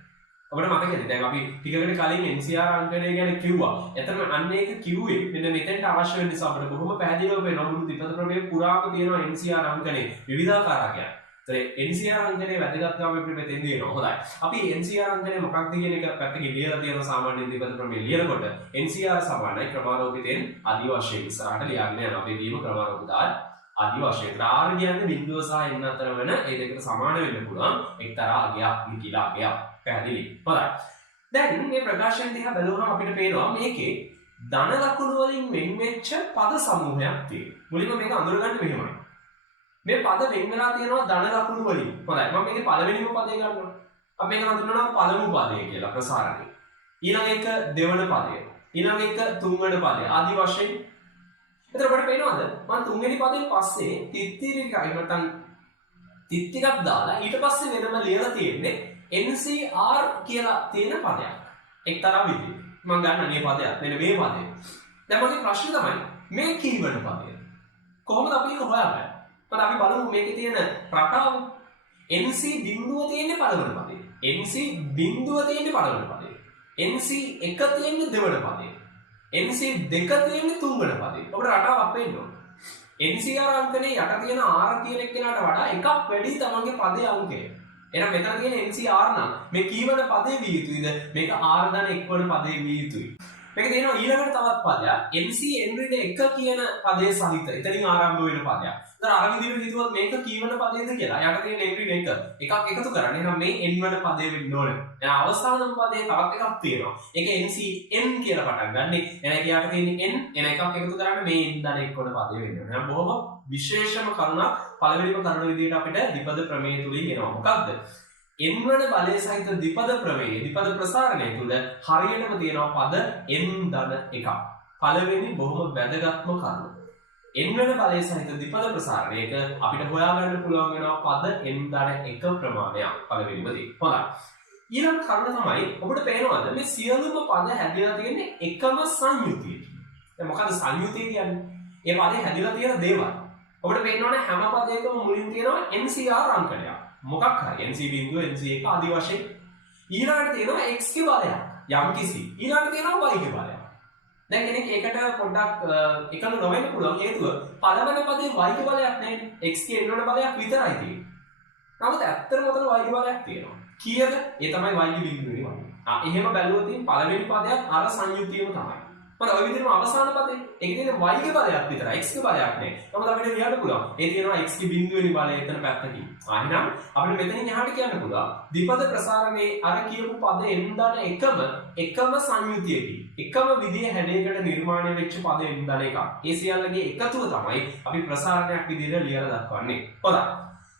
ඔබට මතකද? දැන් අපි ටිකකට කලින් NCR අංකණය ගැන කිව්වා. එතන අන්න ඒක කිව්වේ මෙන්න මෙතෙන්ට අවශ්‍ය වෙන නිසා අපිට බොහොම පැහැදිලිව පේනවා මුළු ද්විපද ප්‍රමේය පුරාම තියෙනවා NCR අංකණය විවිධාකාර ආකාරයක්. NCR අංකණය වැදගත්කම අපිට මෙතෙන්දී එනවා. හොඳයි. අපි NCR අංකණය මොකක්ද කියන එක පැත්තකින් ලියලා තියෙන සාමාන්‍ය ද්විපද ප්‍රමේය ලියනකොට NCR සමානයි ක්‍රමාරෝපිතෙන් ආදි වශයෙන් ඉස්සරහට ලියාගෙන යනවා. අපි දීම ක්‍රමාරෝපිත ආදි වශයෙන්. R කියන්නේ බිඳුව සහ n අතර වෙන ඒ දෙකට සමාන වෙන්න පුළුවන් එක්තරා අගයක් නිකිලා අගයක්. පැහැදිලි. හොඳයි. දැන් මේ ප්‍රකාශන දිහා බලුවම අපිට පේනවා මේකේ ධන ලකුණු වලින් වෙන් වෙච්ච පද සමූහයක් තියෙනවා. මුලින්ම මේක අඳුරගන්න මෙහෙමයි. මේ පද වෙන් වෙලා තියෙනවා ධන ලකුණු වලින්. හොඳයි. මම මේකේ පළවෙනිම පදේ ගන්නවා. අපි මේක හඳුන්වනවා පළමු පදය කියලා ප්‍රසාරණය. ඊළඟ එක දෙවන පදය. ඊළඟ එක තුන්වෙනි පදය. ආදි වශයෙන්. එතකොට අපිට පේනවද? මම තුන්වෙනි පදයෙන් පස්සේ තිත්තිරිකයි නැත්නම් තිත් ටිකක් දාලා ඊට පස්සේ වෙනම ලියලා තියෙන්නේ NCR කියලා තියෙන පදයක්. එක්තරා විදිහට. මම ගන්න මේ පදයක්. මෙන්න මේ පදය. දැන් මගේ ප්‍රශ්නේ තමයි මේ කීවන පදය. කොහොමද අපි ඒක හොයාගන්නේ? මම අපි බලමු මේකේ තියෙන රටාව. NC බිඳුව තියෙන්නේ පළවෙනි පදේ. NC බිඳුව තියෙන්නේ පළවෙනි පදේ. NC එක තියෙන්නේ දෙවන පදේ. NC දෙක තියෙන්නේ තුන්වෙනි පදේ. ඔබට රටාවක් පේන්න ඕන. NCR අංකනේ යට තියෙන R කියන එක්කෙනාට වඩා එකක් වැඩි තමන්ගේ පදේ අංකය. එහෙනම් මෙතන තියෙන NCR නම් මේ කීවන පදේ විය යුතුයිද? මේක R ධන 1 වන පදේ විය යුතුයි. මේක තියෙනවා ඊළඟට තවත් පදයක් NC N ඍණ 1 කියන පදේ සහිත. එතනින් ආරම්භ වෙන පදයක්. ඒතර අර විදිහට හිතුවොත් මේක කීවන පදේද කියලා. යට තියෙන N ඍණ 1 එකක් එකතු කරන්න. එහෙනම් මේ N වන පදේ වෙන්න ඕනේ. දැන් අවසාන පදේ තවත් එකක් තියෙනවා. ඒක NC N කියලා පටන් ගන්නෙ. එහෙනම් යට තියෙන N එකක් එකතු කරන්න මේ N ධන 1 වන පදේ වෙන්න ඕනේ. එහෙනම් බොහොම විශේෂම කරුණක් පළවෙනිම කරුණ විදිහට අපිට ද්විපද ප්‍රමේය තුලින් එනවා. මොකක්ද? n වන බලය සහිත ද්විපද ප්‍රමේය ද්විපද ප්‍රසාරණය තුල හරියටම තියෙනවා පද n ධන 1ක්. පළවෙනි බොහොම වැදගත්ම කරුණ. n වන බලය සහිත ද්විපද ප්‍රසාරණයක අපිට හොයාගන්න පුළුවන් වෙනවා පද n ධන 1 ප්‍රමාණයක්. පළවෙනිම දේ. හොඳයි. ඊළඟ කරුණ තමයි ඔබට පේනවද මේ සියලුම පද හැදිලා තියෙන්නේ එකම සංයුතියකින්. දැන් මොකද සංයුතිය කියන්නේ? ඒ පදේ හැදිලා තියෙන දේවල්. ඔබට පේනවනේ හැම පදයකම මුලින් තියෙනවා NCR අංකණයක්. මොකක් හරි NC බිඳුව NC1 ආදී වශයෙන්. ඊළඟට තියෙනවා x ගේ බලයක් යම්කිසි. ඊළඟට තියෙනවා y ගේ බලයක්. දැන් කෙනෙක් ඒකට පොඩ්ඩක් එකතු නොවෙන්න පුළුවන් හේතුව පළවෙනි පදේ y ගේ බලයක් නැහැ. x ගේ n වන බලයක් විතරයි තියෙන්නේ. නමුත් ඇත්තටම උතන y ගේ බලයක් තියෙනවා. කීයද? ඒ තමයි y ගේ බිඳුවේ වගේ. එහෙම බැලුවොත් පළවෙනි පදයක් අර සංයුතියම තමයි. මොකද ඔය විදිහටම අවසාන පදේ ඒකේ තියෙන y ගේ බලයක් විතරයි x ගේ බලයක් නෑ. නමුත් අපිට ලියන්න පුළුවන්. ඒ තියෙනවා x ගේ බිඳුවෙනි බලය එතන පැත්තකින්. එහෙනම් අපිට මෙතනින් එහාට කියන්න පුළුවන් ද්විපද ප්‍රසාරණයේ අර කියපු පද n ධන එකම සංයුතියකින් එකම විදිහේ හැඩයකට නිර්මාණය වෙච්ච පද n ධන එකක්. ඒ සියල්ලගේ එකතුව තමයි අපි ප්‍රසාරණයක් විදිහට ලියලා දක්වන්නේ. හොඳයි.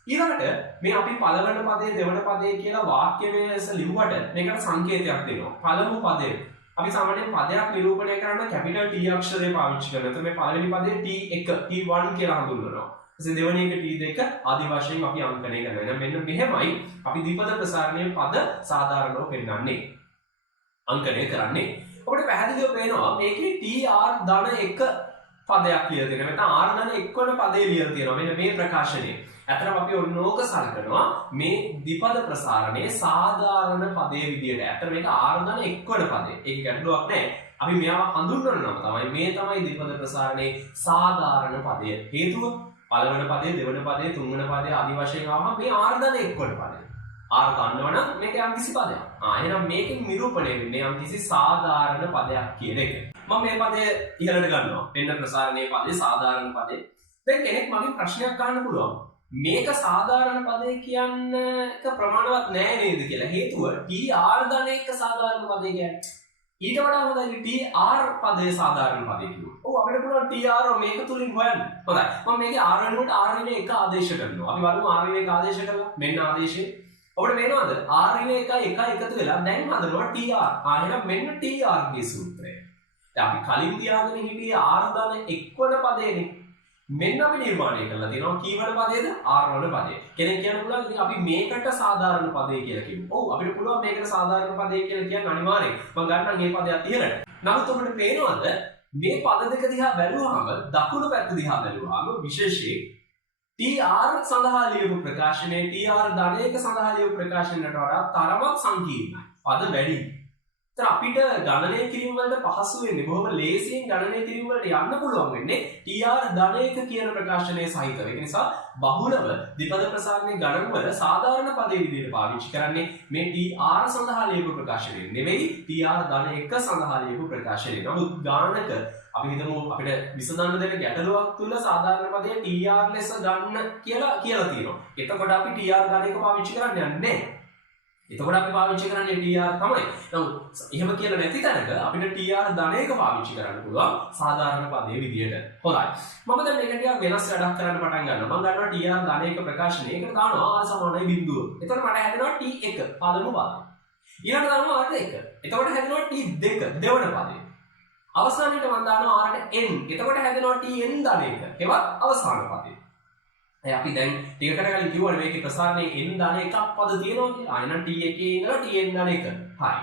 ඊළඟට මේ අපි පළවෙනි පදේ දෙවන පදේ කියලා වාක්‍යමය ලෙස ලිව්වට මේකට සංකේතයක් දෙනවා. පළමු පදේ අපි සාමාන්‍යයෙන් පදයක් නිරූපණය කරන්න කැපිටල් T අක්ෂරය පාවිච්චි කරනවා. එතකොට මේ පළවෙනි පදේ T1 T1 කියලා හඳුන්වනවා. ඊට දෙවෙනි එක T2 ආදී වශයෙන් අපි අංකණය කරනවා. එහෙනම් මෙන්න මෙහෙමයි අපි ද්විපද ප්‍රසාරණයේ පද සාධාරණව පෙන්නන්නේ. අංකණය කරන්නේ. ඔබට පැහැදිලිව පේනවා මේකේ TR ධන 1 පදයක් කියලා තියෙනවා. නැත්නම් R ධන 1 වන පදේ ලියලා තියෙනවා. මෙන්න මේ ප්‍රකාශනයේ. ඇත්තටම අපි ඔන්නෝක සලකනවා මේ ද්විපද ප්‍රසාරණයේ සාධාරණ පදයේ විදියට. ඇත්තට මේක R ධන 1 වන පදේ. ඒක ගැටලුවක් නැහැ. අපි මෙයාව හඳුන්වනම තමයි මේ තමයි ද්විපද ප්‍රසාරණයේ සාධාරණ පදය. හේතුව පළවෙනි පදේ, දෙවෙනි පදේ, තුන්වෙනි පදේ ආදී වශයෙන් ආවම මේ R ධන 1 වන පදේ. R ගන්නවනම් මේක යම්කිසි පදයක්. එහෙනම් මේකෙන් නිරූපණය වෙන්නේ යම්කිසි සාධාරණ පදයක් කියන එක. මම මේ පදය ඉහළට ගන්නවා. එන්න ප්‍රසාරණයේ පදේ සාධාරණ පදේ. දැන් කෙනෙක් මගෙන් ප්‍රශ්නයක් අහන්න පුළුවන්. මේක සාධාරණ පදේ කියන්න එක ප්‍රමාණවත් නෑ නේද කියලා. හේතුව TR ධන 1 සාධාරණ පදේ කියන්නේ. ඊට වඩා හොඳයි TR පදේ සාධාරණ පදේ කිව්වොත්. ඔව් අපිට පුළුවන් TR මේක තුලින් හොයන්න. හොඳයි. මම මේකේ R වෙනුවට R ඍණ 1 ආදේශ කරනවා. අපි බලමු R ඍණ 1 ආදේශ කරලා. මෙන්න ආදේශය. ඔබට පේනවද? R ඍණ 1 එකතු වෙලා දැන් හදනවා TR. එහෙනම් මෙන්න TR ගේ සූත්‍රය. දැන් අපි කලින් තියාගෙන හිටියේ R ධන 1 වන පදේනේ. මෙන්න අපි නිර්මාණය කරලා තියෙනවා කීවන පදේද? R වන පදේ. කෙනෙක් කියන්න පුළුවන් ඉතින් අපි මේකට සාධාරණ පදේ කියලා කිව්වා. ඔව් අපිට පුළුවන් මේකට සාධාරණ පදේ කියලා කියන්න අනිවාර්යයෙන්. මම ගන්නම් මේ පදයක් ඉහළට. නමුත් ඔබට පේනවද මේ පද දෙක දිහා බැලුවාම දකුණු පැත්ත දිහා බැලුවාම විශේෂයෙන් TR සඳහා ලියපු ප්‍රකාශනයේ TR ධන 1 සඳහා ලියපු ප්‍රකාශනයට වඩා තරමක් සංකීර්ණයි. පද වැඩි. ඒතර අපිට ගණනය කිරීම වලට පහසු වෙන්නේ බොහොම ලේසියෙන් ගණනය කිරීම වලට යන්න පුළුවන් වෙන්නේ TR ධන 1 කියන ප්‍රකාශනයේ සහිතව. ඒක නිසා බහුලව ද්විපද ප්‍රසාරණයේ ගණන් වල සාධාරණ පදේ විදිහට පාවිච්චි කරන්නේ මේ TR සඳහා ලියපු ප්‍රකාශනය නෙවෙයි TR ධන 1 සඳහා ලියපු ප්‍රකාශනය. නමුත් ගානක අපි හිතමු අපිට විසඳන්න දෙන ගැටලුවක් තුල සාධාරණ පදේ TR ලෙස ගන්න කියලා තියෙනවා. එතකොට අපි TR ධන 1 පාවිච්චි කරන්නේ නැහැ. එතකොට අපි පාවිච්චි කරන්නේ TR තමයි. නමුත් එහෙම කියලා නැති තැනක අපිට TR ධන 1 පාවිච්චි කරන්න පුළුවන් සාධාරණ පදයේ විදියට. හොඳයි. මම දැන් මේක ටිකක් වෙනස් වැඩක් කරන්න පටන් ගන්නවා. මම ගන්නවා TR ධන 1 ප්‍රකාශනය. ඒකට දානවා R සමානයි බිඳුව. එතකොට මට හැදෙනවා T1 පළමු පදය. ඊළඟට දානවා R2. එතකොට හැදෙනවා T2 දෙවන පදය. අවසානයේට මම දානවා R ට n. එතකොට හැදෙනවා Tn ධන 1. ඒවත් අවසාන පදය. අපි දැන් ටිකකට කලින් කිව්වනේ මේකේ ප්‍රසාරණයේ n ධන 1ක් පද තියෙනවා කියලා. එහෙනම් T1 ඉඳලා Tn ධන 1. හරි.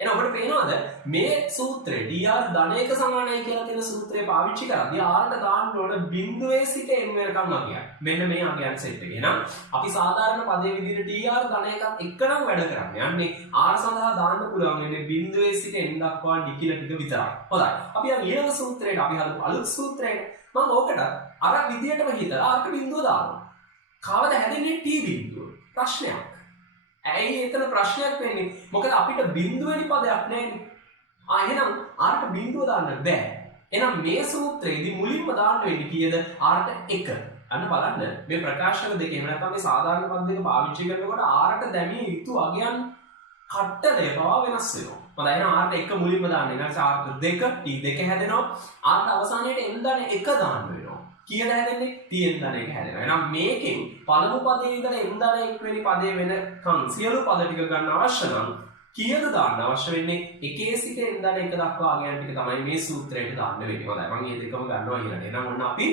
එහෙනම් ඔබට පේනවද මේ සූත්‍රය dr ධන 1 සමානයි කියලා තියෙන සූත්‍රය පාවිච්චි කරද්දී r ට දාන්න ඕන බිඳුවේ සිට n වෙනකම් අගයන්. මෙන්න මේ අගයන් සෙට් එක. එහෙනම් අපි සාධාරණ පදයේ විදිහට dr ධන 1ත් එක්කනම් වැඩ කරන්නේ. යන්නේ r සඳහා දාන්න පුළුවන් වෙන්නේ බිඳුවේ සිට n දක්වා නිකිල ටික විතරයි. හොඳයි. අපි යන් ඊළඟ සූත්‍රයට අපි හදපු අලුත් සූත්‍රයට මම ඕකට අර විදියටම හිතලා r ට බිඳුව දානවා. කවද හැදෙන්නේ t බිඳුව? ප්‍රශ්නයක්. ඇයි එතන ප්‍රශ්නයක් වෙන්නේ? මොකද අපිට බිඳුවෙනි පදයක් නැහැනේ. එහෙනම් r ට බිඳුව දාන්න බෑ. එහෙනම් මේ සූත්‍රයේදී මුලින්ම දාන්න වෙන්නේ කීයද? r ට 1. අන්න බලන්න මේ ප්‍රකාශක දෙක එහෙම නැත්නම් මේ සාධාරණ පද දෙක පාවිච්චි කරනකොට r ට දැමිය යුතු අගයන් කට්ටලය පවා වෙනස් වෙනවා. මම එහෙනම් r ට 1 මුලින්ම දාන්න. ඊළඟට r ට 2 t2 හැදෙනවා. r ට අවසානයේට n දාන 1 දාන්න වෙනවා. කීයද හැදෙන්නේ? tn දාන 1 හැදෙනවා. එහෙනම් මේකෙන් පළමු පදේ ඉඳලා n දාන 1 වෙනි පදේ වෙනකන් සියලු පද ටික ගන්න අවශ්‍ය නම් කීයද දාන්න අවශ්‍ය වෙන්නේ? 1 සිට n දාන 1 දක්වා අගයන් ටික තමයි මේ සූත්‍රයට දාන්න වෙන්නේ. හොඳයි. මම මේ දෙකම ගන්නවා ඊළඟට. එහෙනම් ඔන්න අපි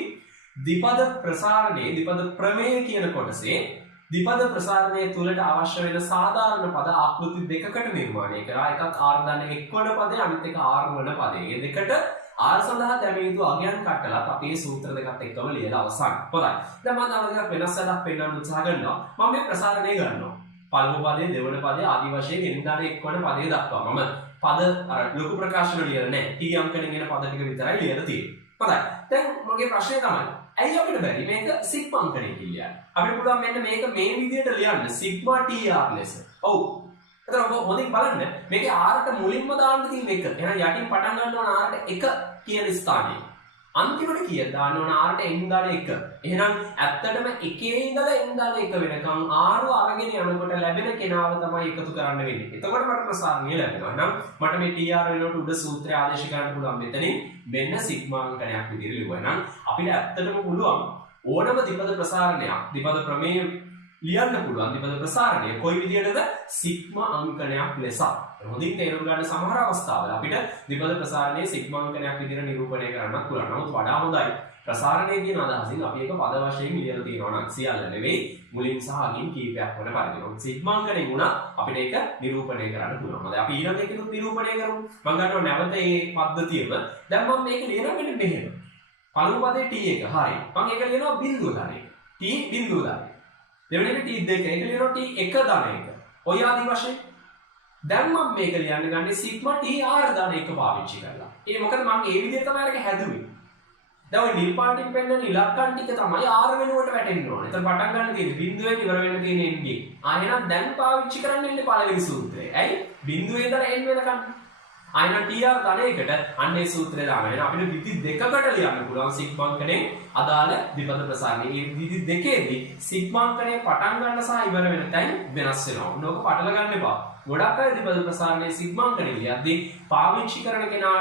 ද්විපද ප්‍රසාරණයේ ද්විපද ප්‍රමේය කියන කොටසේ ද්විපද ප්‍රසාරණය තුලට අවශ්‍ය වෙන සාධාරණ පද ආකෘති දෙකකට නිර්මාණය කරා. එකක් r ධන 1 වන පදේ, අනිත් එක r වන පදේ. මේ දෙකට r සඳහා දැමිය යුතු අගයන් කටලත් අපි මේ සූත්‍ර දෙකත් එක්කම ලියලා අවසන්. හොඳයි. දැන් මම තව ටිකක් වෙනස් වැඩක් පෙන්වන්න උත්සාහ කරනවා. මම මේ ප්‍රසාරණය ගන්නවා. පළමු පදේ, දෙවන පදේ ආදී වශයෙන් n ධන 1 වන පදේ දක්වා. මම පද අර ලොකු ප්‍රකාශන ලියලා නැහැ. t අංකණයෙන් එන පද ටික විතරයි ලියලා තියෙන්නේ. හොඳයි. දැන් මගේ ප්‍රශ්නය තමයි ඇයි අපිට බැරි මේක සිග්මා අංකණයෙන් ලියන්න? අපිට පුළුවන් මෙන්න මේක මේ විදිහට ලියන්න සිග්මා tr ලෙස. ඔව්. එතන ඔබ හොඳින් බලන්න මේකේ r ට මුලින්ම දාන්න තියෙන එක. එහෙනම් යටින් පටන් ගන්න ඕන r ට 1 කියන ස්ථානයේ. අන්තිමට කීයද දාන්න ඕන r ට n දාන 1. එහෙනම් ඇත්තටම 1 ඉඳලා n දාන 1 වෙනකන් r අරගෙන යනකොට ලැබෙන කෙනාව තමයි එකතු කරන්න වෙන්නේ. එතකොට මට ප්‍රසාරණිය ලැබෙනවා. එහෙනම් මට මේ tr වෙනකොට උඩ සූත්‍රය ආදේශ කරන්න පුළුවන් මෙතනින් මෙන්න සිග්මා අංකණයක් විදිහට ලියුවා. එහෙනම් අපිට ඇත්තටම පුළුවන් ඕනම ද්විපද ප්‍රසාරණයක් ද්විපද ප්‍රමේය ලියන්න පුළුවන් ද්විපද ප්‍රසාරණය කොයි විදිහටද? සිග්මා අංකණයක් ලෙස. හොඳින් තේරුම් ගන්න සමහර අවස්ථාවල අපිට ද්විපද ප්‍රසාරණයේ සිග්මා අංකණයක් විදිහට නිරූපණය කරන්නත් පුළුවන්. නමුත් වඩා හොඳයි ප්‍රසාරණය කියන අදහසින් අපි ඒක පද වශයෙන් ලියලා තියෙනවා නම් සියල්ල නෙවෙයි මුලින් සහ අගින් කීපයක් වන පරිදි. සිග්මා අංකණයෙන් උනා අපිට ඒක නිරූපණය කරන්න පුළුවන්. හොඳයි අපි ඊළඟ එකකුත් නිරූපණය කරමු. මම ගන්නවා නැවත මේ පද්ධතියම. දැන් මම මේක ලියනවා මෙන්න මෙහෙම. පළමු පදේ t1 හරි. මම ඒක ලියනවා බිඳුව දාන එක. t බිඳුව දාන. දෙවෙනි එක t2 ඒක ලියනවා t1 දාන එක. ඔය ආදි වශයෙන් දැන් මම මේක ලියන්න ගන්නේ සිග්මා tr දාන එක පාවිච්චි කරලා. ඒ මොකද මම මේ විදිහට තමයි අරක හැදුවේ. දැන් ඔය නිල් පාටින් පෙන්නන ඉලක්කම් ටික තමයි r වෙනුවට වැටෙන්න ඕනේ. එතන පටන් ගන්න තියෙන්නේ බිඳුවෙන් ඉවර වෙන්න තියෙන n ගේ. එහෙනම් දැන් පාවිච්චි කරන්න ඉන්නේ පළවෙනි සූත්‍රය. ඇයි? බිඳුවේ ඉඳලා n වෙනකම්. එහෙනම් tr දාන එකට අන්නේ සූත්‍රය දානවා. එහෙනම් අපිට විදි දෙකකට ලියන්න පුළුවන් සිග්මා අංකණයෙන් අදාළ ද්විපද ප්‍රසාරණය. මේ විදි දෙකේදී සිග්මා අංකණය පටන් ගන්න සහ ඉවර වෙන තැන් වෙනස් වෙනවා. ඕක පටල ගන්න එපා. ගොඩක් අය ද්විපද ප්‍රසාරණයේ සිග්මා අංකණය ලියද්දී පාවිච්චි කරන කෙනා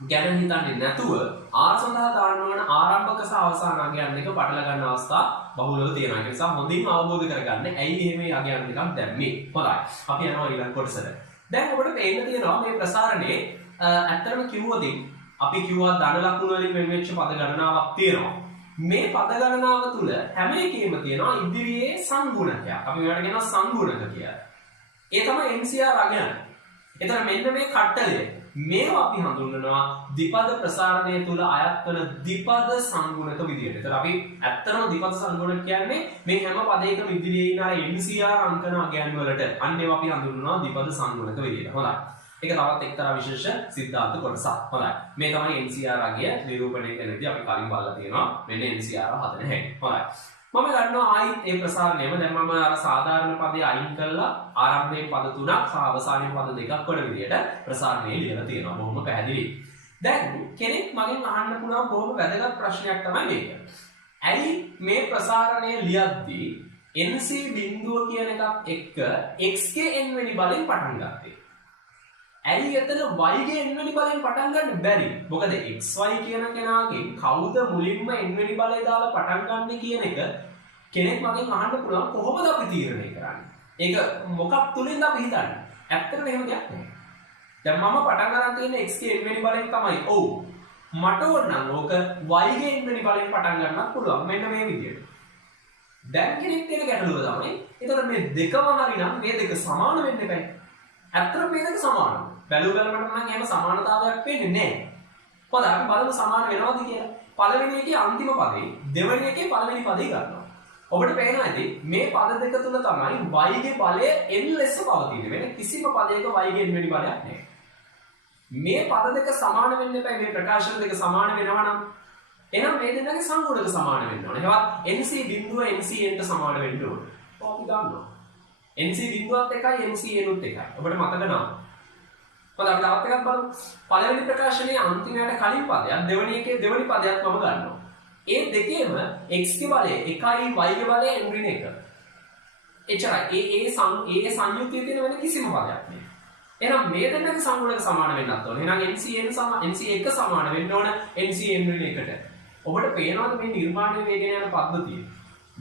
ගැන හිතන්නේ නැතුව r සඳහා දාන්න ඕන ආරම්භක සහ අවසාන අගයන් දෙක පටල ගන්න අවස්ථා බහුලව තියෙනවා. ඒ නිසා හොඳින් අවබෝධ කරගන්න ඇයි එහෙම අගයන් දෙකක් දැම්මේ. හොඳයි. අපි යනවා ඊළඟ කොටසට. දැන් ඔබට පේන්න තියෙනවා මේ ප්‍රසාරණයේ ඇත්තටම කිව්වොතින් අපි කිව්වා ධන ලකුණු වලින් වෙන වෙච්ච පද ගණනාවක් තියෙනවා. මේ පද ගණනාව තුල හැම එකෙම තියෙනවා ඉදිරියේ සංගුණකයක්. අපි මේවට කියනවා සංගුණක කියලා. ඒ තමයි NCR අගයන්. එතන මෙන්න මේ කට්ටලය මේවා අපි හඳුන්වනවා ද්විපද ප්‍රසාරණය තුල අයත් වන ද්විපද සංගුණක විදියට. ඒතර අපි ඇත්තටම ද්විපද සංගුණක කියන්නේ මේ හැම පදයකම ඉදිරියේ ඉන්න අර NCR අංකන අගයන් වලට අන්න ඒවා අපි හඳුන්වනවා ද්විපද සංගුණක විදියට. හොඳයි. ඒක තවත් එක්තරා විශේෂ සිද්ධාන්ත කොටසක්. හොඳයි. මේ තමයි NCR අගය නිරූපණය කරනදී අපි කලින් බලලා තියෙනවා. මෙන්න NCR හදන හැටි. හොඳයි. මම ගන්නවා ආයිත් මේ ප්‍රසාරණයම දැන් මම අර සාධාරණ පදේ අයින් කරලා ආරම්භයේ පද 3ක් සහ අවසානයේ පද 2ක් වන විදියට ප්‍රසාරණය ලියලා තියෙනවා. බොහොම පැහැදිලි. දැන් කෙනෙක් මගෙන් අහන්න පුළුවන් බොහොම වැදගත් ප්‍රශ්නයක් තමයි මේක. ඇයි මේ ප්‍රසාරණය ලියද්දී NC බිඳුව කියන එකත් එක්ක x ගේ n වෙනි බලෙන් පටන් ගත්තේ? ඇයි එතන y ගේ n වෙනි බලෙන් පටන් ගන්න බැරි? මොකද xy කියන කෙනාගෙන් කවුද මුලින්ම n වෙනි බලය දාලා පටන් ගන්න කියන එක කෙනෙක් මගෙන් අහන්න පුළුවන්. කොහොමද අපි තීරණය කරන්නේ? ඒක මොකක් තුලින්ද අපි හිතන්නේ? ඇත්තටම එහෙම දෙයක් නෑ. දැන් මම පටන් ගන්න තියෙන x ගේ n වෙනි බලෙන් තමයි. ඔව්. මට ඕන නම් ඕක y ගේ n වෙනි බලෙන් පටන් ගන්නත් පුළුවන්. මෙන්න මේ විදියට. දැන් කෙනෙක් තියෙන ගැටලුව තමයි එතකොට මේ දෙකම හරිනම් මේ දෙක සමාන වෙන්න බෑ. ඇත්තට මේ දෙක සමානයි. බැලු බැලමට නම් එහෙම සමානතාවයක් පේන්නේ නැහැ. පොද අපි බලමු සමාන වෙනවද කියලා. පළවෙනි එකේ අන්තිම පදේ දෙවෙනි එකේ පළවෙනි පදේ ගන්නවා. ඔබට පේනවා ඇති මේ පද දෙක තුල තමයි y ගේ බලය n ලෙස පවතින්නේ. වෙන කිසිම පදයක y ගේ n වෙනි බලයක් නැහැ. මේ පද දෙක සමාන වෙන්න එපා. මේ ප්‍රකාශන දෙක සමාන වෙනවා නම් එහෙනම් මේ දෙන්නගේ සංගුණක සමාන වෙන්න ඕනේ. ඒවත් NC බිඳුව NC ට සමාන වෙන්න ඕනේ. අපි ගන්නවා. NC බිඳුවත් එකයි NC නුත් එකයි. ඔබට මතක නම්. පොද අපි තවත් එකක් බලමු. පළවෙනි ප්‍රකාශනයේ අන්තිමයට කලින් පදයක් දෙවෙනි එකේ දෙවෙනි පදයක් මම ගන්නවා. ඒ දෙකේම x ගේ බලය 1යි y ගේ බලය n ඍණ 1. එච්චරයි. ඒ සංයුක්තිය තියෙන වෙන කිසිම පදයක් නෑ. එහෙනම් මේ දෙන්නගේ සංගුණක සමාන වෙන්නත් ඕනේ. එහෙනම් NC1 සමාන වෙන්න ඕන NC n ඍණ 1ට. ඔබට පේනවද මේ නිර්මාණය වේගෙන යන පද්ධතිය?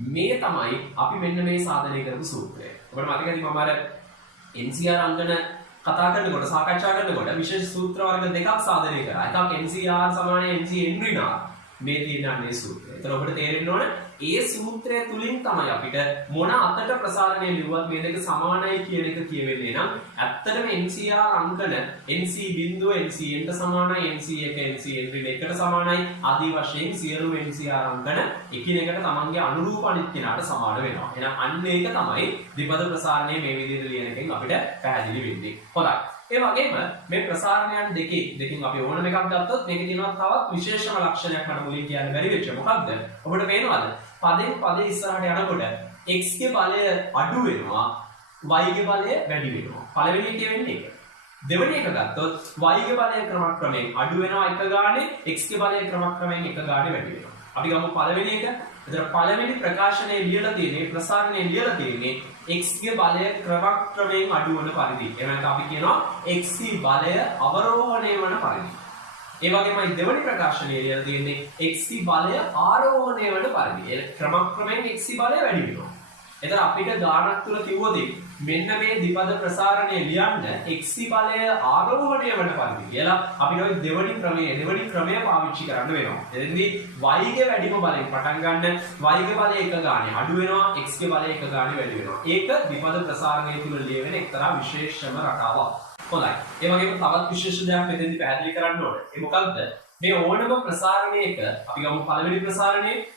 මේ තමයි අපි මෙන්න මේ සාධනය කරපු සූත්‍රය. ඔබට මතකයි මම අර NCR අංගන කතා කරනකොට සාකච්ඡා කරනකොට විශේෂ සූත්‍ර වර්ග දෙකක් සාධනය කරා. එකක් NCR සමානයි NC n ඍණ මේ තියෙනන්නේ සූත්‍රය. ඒතර ඔබට තේරෙන්න ඕන ඒ සූත්‍රය තුලින් තමයි අපිට මොන අතට ප්‍රසාරණය ලියුවත් මේ දෙක සමානයි කියන එක කියවෙන්නේ. නම් ඇත්තටම NCR අංකන NC බිඳුව NCN ට සමානයි, NC1 NCN ඍණ 1ට සමානයි ආදී වශයෙන් සියලුම NCR අංකන එකිනෙකට තමන්ගේ අනුරූප අනිත් කෙනාට සමාන වෙනවා. එහෙනම් අන්න ඒක තමයි ද්විපද ප්‍රසාරණය මේ විදිහට ලියන එකෙන් අපිට පැහැදිලි වෙන්නේ. හොඳයි. ඒ වගේම මේ ප්‍රසාරණයන් දෙකකින් අපි ඕනම එකක් ගත්තොත් මේකේ තියෙනවා තවත් විශේෂම ලක්ෂණයක් මට මුලින් කියන්න බැරි වෙච්ච මොකක්ද? ඔබට පේනවද? පදෙන් පදේ ඉස්සරහට යනකොට x ගේ බලය අඩු වෙනවා, y ගේ බලය වැඩි වෙනවා. පළවෙනි එකේ වෙන්නේ ඒක. දෙවෙනි එක ගත්තොත් y ගේ බලය ක්‍රමක්‍රමයෙන් අඩු වෙනවා එක ගානේ, x ගේ බලය ක්‍රමක්‍රමයෙන් එක ගානේ වැඩි වෙනවා. අපි ගමු පළවෙනි එක. එතන පළවෙනි ප්‍රකාශනයේ ලියලා තියෙන්නේ ප්‍රසාරණයේ ලියලා තියෙන්නේ x ගේ බලය ක්‍රමක්‍රමයෙන් අඩු වෙන පරිදි. එහෙනම් අපි කියනවා x ගේ බලය අවරෝහණය වන පරිදි. ඒ වගේමයි දෙවෙනි ප්‍රකාශනයේ ලියලා තියෙන්නේ x ගේ බලය ආරෝහණය වන පරිදි. ඒ ක්‍රමක්‍රමයෙන් x ගේ බලය වැඩි වෙනවා. එතන අපිට ගානක් තුල කිව්වොත් මෙන්න මේ ද්විපද ප්‍රසාරණය ලියන්න x ගේ බලය ආරෝහණය වන පරිදි කියලා අපිට ওই දෙවෙනි ක්‍රමය පාවිච්චි කරන්න වෙනවා. එතෙන්දී y ගේ වැඩිම බලයෙන් පටන් ගන්න y ගේ බලය එක ගානේ අඩු වෙනවා, x ගේ බලය එක ගානේ වැඩි වෙනවා. ඒක ද්විපද ප්‍රසාරණය තුල ලියවෙන එක්තරා විශේෂම රටාවක්. හොඳයි. ඒ වගේම තවත් විශේෂ දෙයක් මෙතෙන්දී පැහැදිලි කරන්න ඕනේ. ඒ මොකක්ද? මේ ඕනම ප්‍රසාරණයක අපි ගමු පළවෙනි ප්‍රසාරණයේ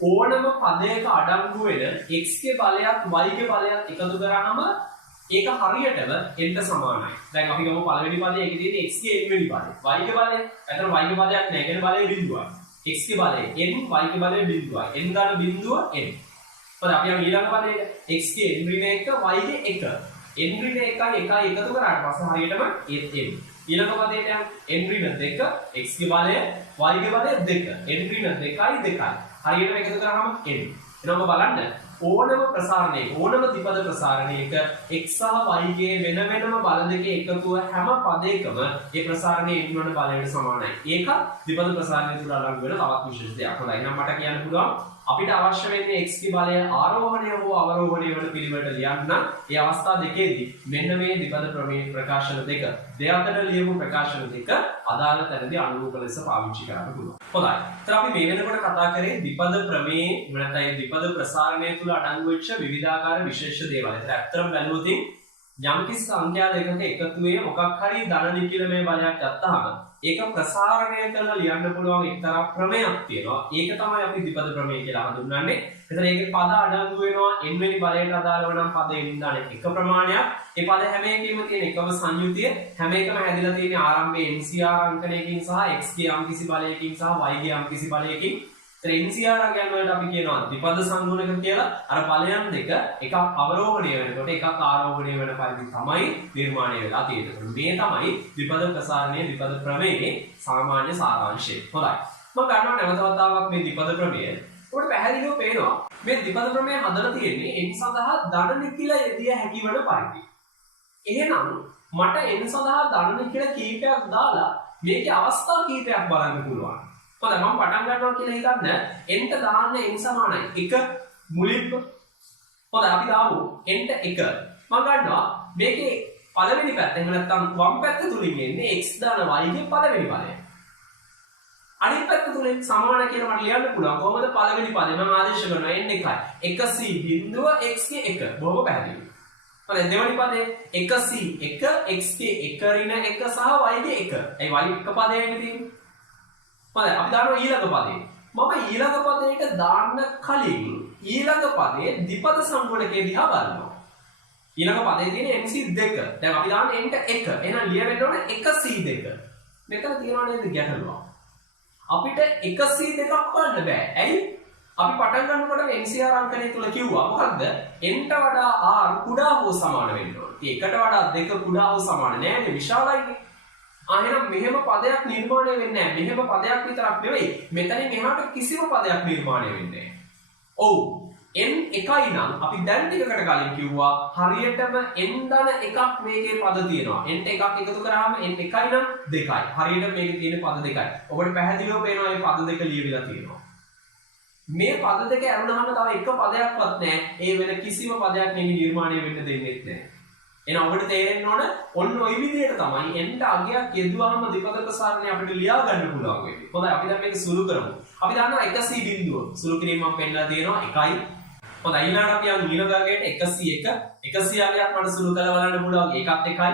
ඕනම පදයක අඩංගු වෙන x ගේ බලයත් y ගේ බලයත් එකතු කරාම ඒක හරියටම n ට සමානයි. දැන් අපි ගමු පළවෙනි පදයේ ඒකේ තියෙන x ගේ n වෙනි බලය. y ගේ බලය, එතන y ගේ බලයක් නැහැ. ඒකේ බලය බිඳුවයි. x ගේ බලය n, y ගේ බලය බිඳුවයි. n ගන්න බිඳුව n. හරි අපි යමු ඊළඟ පදයට. x ගේ n ඍණ 1, y ගේ 1. n ඍණ 1 එකතු කරාට පස්සේ හරියටම n. ඊළඟ පදයට යමු n ඍණ 2, x ගේ බලය, y ගේ බලය 2. n ඍණ 2යි 2යි. හරියටම එකතු කරාම n. එනම බලන්න ඕනම ප්‍රසාරණයක ඕනම ද්විපද ප්‍රසාරණයක x සහ y ගේ වෙන වෙනම බල දෙකේ එකතුව හැම පදයකම ඒ ප්‍රසාරණයේ n වන බලයට සමානයි. ඒක ද්විපද ප්‍රසාරණය තුල අලංගු වෙන තවත් විශේෂ දෙයක්. හොඳයි. එහෙනම් මට කියන්න පුළුවන් අපිට අවශ්‍ය වෙන්නේ x ගේ බලය ආරෝහණය හෝ අවරෝහණය වන පිළිවෙලට ලියන්න. ඒ අවස්ථා දෙකේදී මෙන්න මේ ද්විපද ප්‍රමේය ප්‍රකාශන දෙක දෙයකට ලියපු ප්‍රකාශන දෙක අදාළ තැනදී අනුරූප ලෙස පාවිච්චි කරන්න පුළුවන්. හොඳයි. ඒත් අපි මේ වෙනකොට කතා කරේ ද්විපද ප්‍රමේය නැත්නම් ද්විපද ප්‍රසාරණය තුල අඩංගු වෙච්ච විවිධාකාර විශේෂ දේවල්. ඒත් ඇත්තටම බැලුවොත් යම්කිසි සංඛ්‍යා දෙකක එකතුවේ මොකක් හරි ධන නිකිලමය බලයක් ගත්තාම ඒක ප්‍රසාරණය කරලා ලියන්න පුළුවන් එක්තරා ක්‍රමයක් තියෙනවා. ඒක තමයි අපි ද්විපද ප්‍රමේය කියලා හඳුන්වන්නේ. එතන ඒකේ පද අඩංගු වෙනවා n වෙනි බලයට අදාළව නම් පද n දාන එක ප්‍රමාණයක්. ඒ පද හැම එකෙම තියෙන එකම සංයුතිය, හැම එකම හැදිලා තියෙන ආරම්භයේ NCR අංකණයකින් සහ x ගේ යම්කිසි බලයකින් සහ y ගේ යම්කිසි බලයකින්. NCR අංගයන් වලට අපි කියනවා ද්විපද සංගුණක කියලා. අර බලයන් දෙක එකක් අවරෝහණය වෙනකොට එකක් ආරෝහණය වෙන පරිදි තමයි නිර්මාණය වෙලා තියෙන්නේ. මේ තමයි ද්විපද ප්‍රසාරණය ද්විපද ප්‍රමේයේ සාමාන්‍ය සාරාංශය. හොඳයි. මම ගන්නවා නැවත වතාවක් මේ ද්විපද ප්‍රමේය. ඔබට පැහැදිලිව පේනවා මේ ද්විපද ප්‍රමේය හදලා තියෙන්නේ n සඳහා ධන නිකිල යෙදිය හැකි වන පරිදි. එහෙනම් මට n සඳහා ධන නිකිල කීපයක් දාලා මේකේ අවස්ථා කීපයක් බලන්න පුළුවන්. හොඳයි මම පටන් ගන්නවා කියලා හිතන්න n ට දාන්න n සමානයි 1 මුලින්ම. හොඳයි අපි දාමු n ට 1. මම ගන්නවා මේකේ පළවෙනි පැත්ත එහෙම නැත්නම් වම් පැත්ත තුලින් එන්නේ x දාන y ගේ පළවෙනි බලය. අනිත් පැත්ත තුලින් සමාන කියලා මට ලියන්න පුළුවන්. කොහොමද පළවෙනි පදේ මම ආදේශ කරනවා n 1යි. 1c බිඳුව x ගේ 1. බොහොම පැහැදිලි. හරි දෙවෙනි පදේ 1c 1 x ගේ 1 ඍණ 1 සහ y ගේ 1. ඒ y එක පදයකට තියෙන්නේ. හරි අපි දානවා ඊළඟ පදේ. මම ඊළඟ පදයට දාන්න කලින් ඊළඟ පදයේ ද්විපද සංගුණකයේ දිහා බලනවා. ඊළඟ පදේ තියෙන mc2. දැන් අපි දාන්නේ n ට 1. එහෙනම් ලියවෙන්න ඕනේ 1c2. මෙතන තියනවා නේද ගැටලුවක්. අපිට 1c2ක් හොයන්න බෑ. ඇයි? අපි පටන් ගන්නකොට MCR අංකණය තුල කිව්වා මොකද්ද? n ට වඩා r කුඩා හෝ සමාන වෙන්න ඕනේ. 1ට වඩා 2 කුඩා හෝ සමාන නෑනේ විශාලයිනේ. එහෙනම් මෙහෙම පදයක් නිර්මාණය වෙන්නේ නැහැ. මෙහෙම පදයක් විතරක් නෙවෙයි. මෙතනින් එහාට කිසිම පදයක් නිර්මාණය වෙන්නේ නැහැ. ඔව්. n එකයි නම් අපි දැන් ටිකකට කලින් කිව්වා හරියටම n ධන එකක් මේකේ පද තියෙනවා. n ට එකක් එකතු කරාම n එකයි නම් 2යි. හරියට මේකේ තියෙන පද දෙකයි. ඔබට පැහැදිලිව පේනවා මේ පද දෙක ලියවිලා තියෙනවා. මේ පද දෙක ඇරුණාම තව එක පදයක්වත් නැහැ. ඒ වෙන කිසිම පදයක් මේක නිර්මාණය වෙන්න දෙන්නේ නැහැ. එහෙනම් ඔබට තේරෙන්න ඕන ඔන්න ඔය විදිහට තමයි n ට අගයක් යෙදුවාම ද්විපද ප්‍රසාරණය අපිට ලියා ගන්න පුළුවන් වෙන්නේ. හොඳයි අපි දැන් මේක සුළු කරමු. අපි දන්නවා 1c බිඳුව. සුළු කිරීම මම පෙන්නලා තියෙනවා 1යි. හොඳයි ඊළඟට අපි යමු ඊළඟ අගයට 1c1 අගයක් මට සුළු කරලා බලන්න පුළුවන්. ඒකත් 1යි.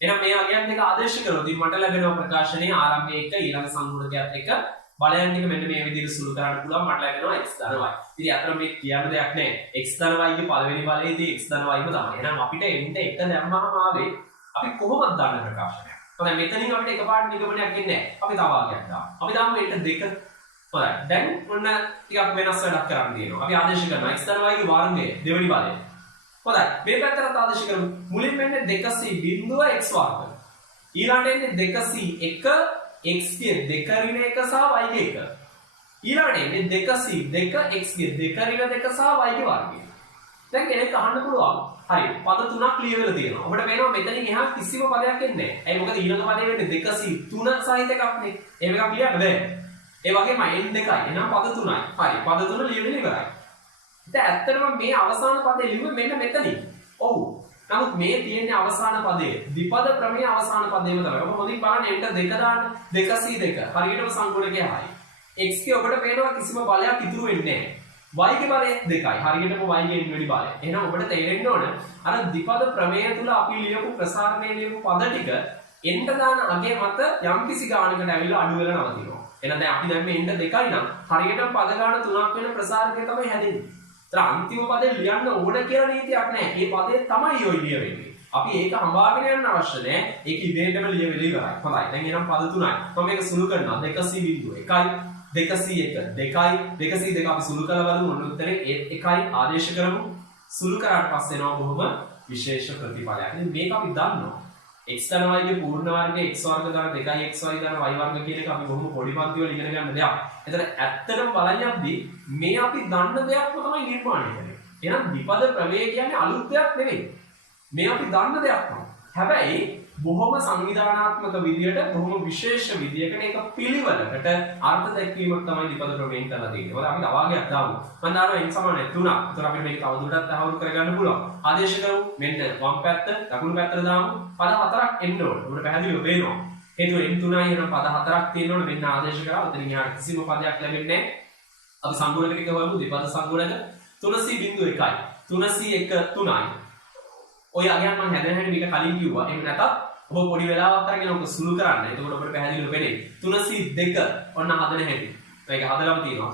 එහෙනම් මේ අගයන් දෙක ආදේශ කරොත් මට ලැබෙනවා ප්‍රකාශනයේ ආරම්භය 1 ඊළඟ සංගුණකයත් 1 බලයන් ටික මෙන්න මේ විදිහට සුළු කරන්න පුළුවන්. මට ලැබෙනවා x ධන y. ඉතින් අතන මේ කියන්න දෙයක් නැහැ. x ධන y ගේ පළවෙනි බලයේදී x ධන y ම තමයි. එහෙනම් අපිට n ට 1 දැම්මම ආවේ අපි කොහොමද දන්න ප්‍රකාශනයක්. හොඳයි මෙතනින් අපිට එකපාරට නිගමනයක් එන්නේ නැහැ. අපි තව ආගයක් දාමු. අපි දාමු n ට 2. හොඳයි. දැන් ඔන්න ටිකක් වෙනස් වැඩක් කරන්න තියෙනවා. අපි ආදේශ කරනවා x ධන y ගේ වර්ගය දෙවෙනි බලය. හොඳයි. මේ පැත්තට ආදේශ කරමු. මුලින්ම එන්නේ 2c බිඳුව x වර්ග. ඊළඟට එන්නේ 2c1 x ගේ 2 ඍණ 1 සහ y ගේ 1. ඊළඟට එන්නේ 2c2 x ගේ 2 ඍණ 2 සහ y ගේ වර්ගය. දැන් කෙනෙක් අහන්න පුළුවන්. හරි. පද තුනක් ලියවිලා තියෙනවා. ඔබට පේනවා මෙතනින් එහා කිසිම පදයක් එන්නේ නැහැ. ඇයි මොකද ඊළඟ පදේ වෙන්නේ 2c3 සහිත එකක් නේ. එහෙම එකක් ලියන්න බෑ. ඒ වගේම n දෙකයි. එහෙනම් පද තුනයි. හරි. පද තුන ලියවිලා ඉවරයි. ඉතින් ඇත්තටම මේ අවසාන පදේ ලිව්වේ මෙන්න මෙතනින්. ඔව්. නමුත් මේ තියෙන්නේ අවසාන පදයේ ද්විපද ප්‍රමේය අවසාන පදේම තමයි. ඔබ හොඳින් බලන්න n ට 2 දාන්න 2c2 හරියටම සංගුණකය හරි. x ගේ ඔබට පේනවා කිසිම බලයක් ඉතුරු වෙන්නේ නැහැ. y ගේ බලය 2යි. හරියටම y ගේ n වෙනි බලය. එහෙනම් ඔබට තේරෙන්න ඕන අර ද්විපද ප්‍රමේය තුල අපි ලියපු ප්‍රසාරණය ලියපු පද ටික n ට දාන අගය මත යම්කිසි ගානකට ඇවිල්ලා අඩු වෙලා නවතිනවා. එහෙනම් දැන් අපි දැන් මේ n ට 2යි නම් හරියටම පද ගාන 3ක් වෙන ප්‍රසාරකය තමයි හැදෙන්නේ. අන්තිම පදේ ලියන්න ඕන කියලා නීතියක් නැහැ. මේ පදේ තමයි ඔය ලියවෙන්නේ. අපි ඒක හඹාගෙන යන්න අවශ්‍ය නැහැ. ඒක ඉබේටම ලියවෙලා ඉවරයි. හොඳයි. දැන් එනම් පද තුනයි. මම මේක සුළු කරනවා. 2c බිඳුව 1යි 2c1 2යි 2c2 අපි සුළු කරලා බලමු. ඔන්න උත්තරේ 1යි ආදේශ කරමු. සුළු කරාට පස්සේ එනවා බොහොම විශේෂ ප්‍රතිඵලයක්. ඉතින් මේක අපි දන්නවා. x ධන y ගේ පූර්ණ වර්ගය x වර්ග ධන 2යි xy ධන y වර්ග කියන එක අපි බොහොම පොඩි පන්ති වල ඉගෙන ගන්න දෙයක්. එතන ඇත්තටම බලන්න යද්දී මේ අපි දන්න දෙයක්ම තමයි නිර්මාණය කරන්නේ. එහෙනම් ද්විපද ප්‍රමේය කියන්නේ අලුත් දෙයක් නෙවෙයි. මේ අපි දන්න දෙයක් තමයි. හැබැයි බොහොම සංවිධානාත්මක විදියට බොහොම විශේෂ විදියකට ඒක පිළිවෙලකට අර්ථ දැක්වීමක් තමයි ද්විපද ප්‍රමේයෙන් කරලා තියෙන්නේ. මොකද අපි තවාගයක් දාමු. මම දානවා n සමාන 3. ඒතර අපිට මේක තවදුරටත් තහවුරු කරගන්න පුළුවන්. ආදේශ කරමු. මෙන්න වම් පැත්ත දකුණු පැත්තට දාමු. පද 4ක් එන්න ඕනේ. ඔබට පැහැදිලිව පේනවා. හේතුව n 3යි වෙන පද 4ක් තියෙනවනේ. මෙන්න ආදේශ කරා. උතනින් යාට කිසිම පදයක් ලැබෙන්නේ නැහැ. අපි සංගුණක ටික හොයමු. ද්විපද සංගුණක 3c බිඳුව 1යි 3c1 3යි. ඔය අගයන් මම හැදෙන හැටි මේක කලින් කිව්වා. එහෙම නැත්නම් ඔබ පොඩි වෙලාවක් අරගෙන ඔක සුළු කරන්න. එතකොට ඔබට පැහැදිලිව වෙන්නේ 3c2 ඔන්න හදන හැටි. මේක හදලම තියෙනවා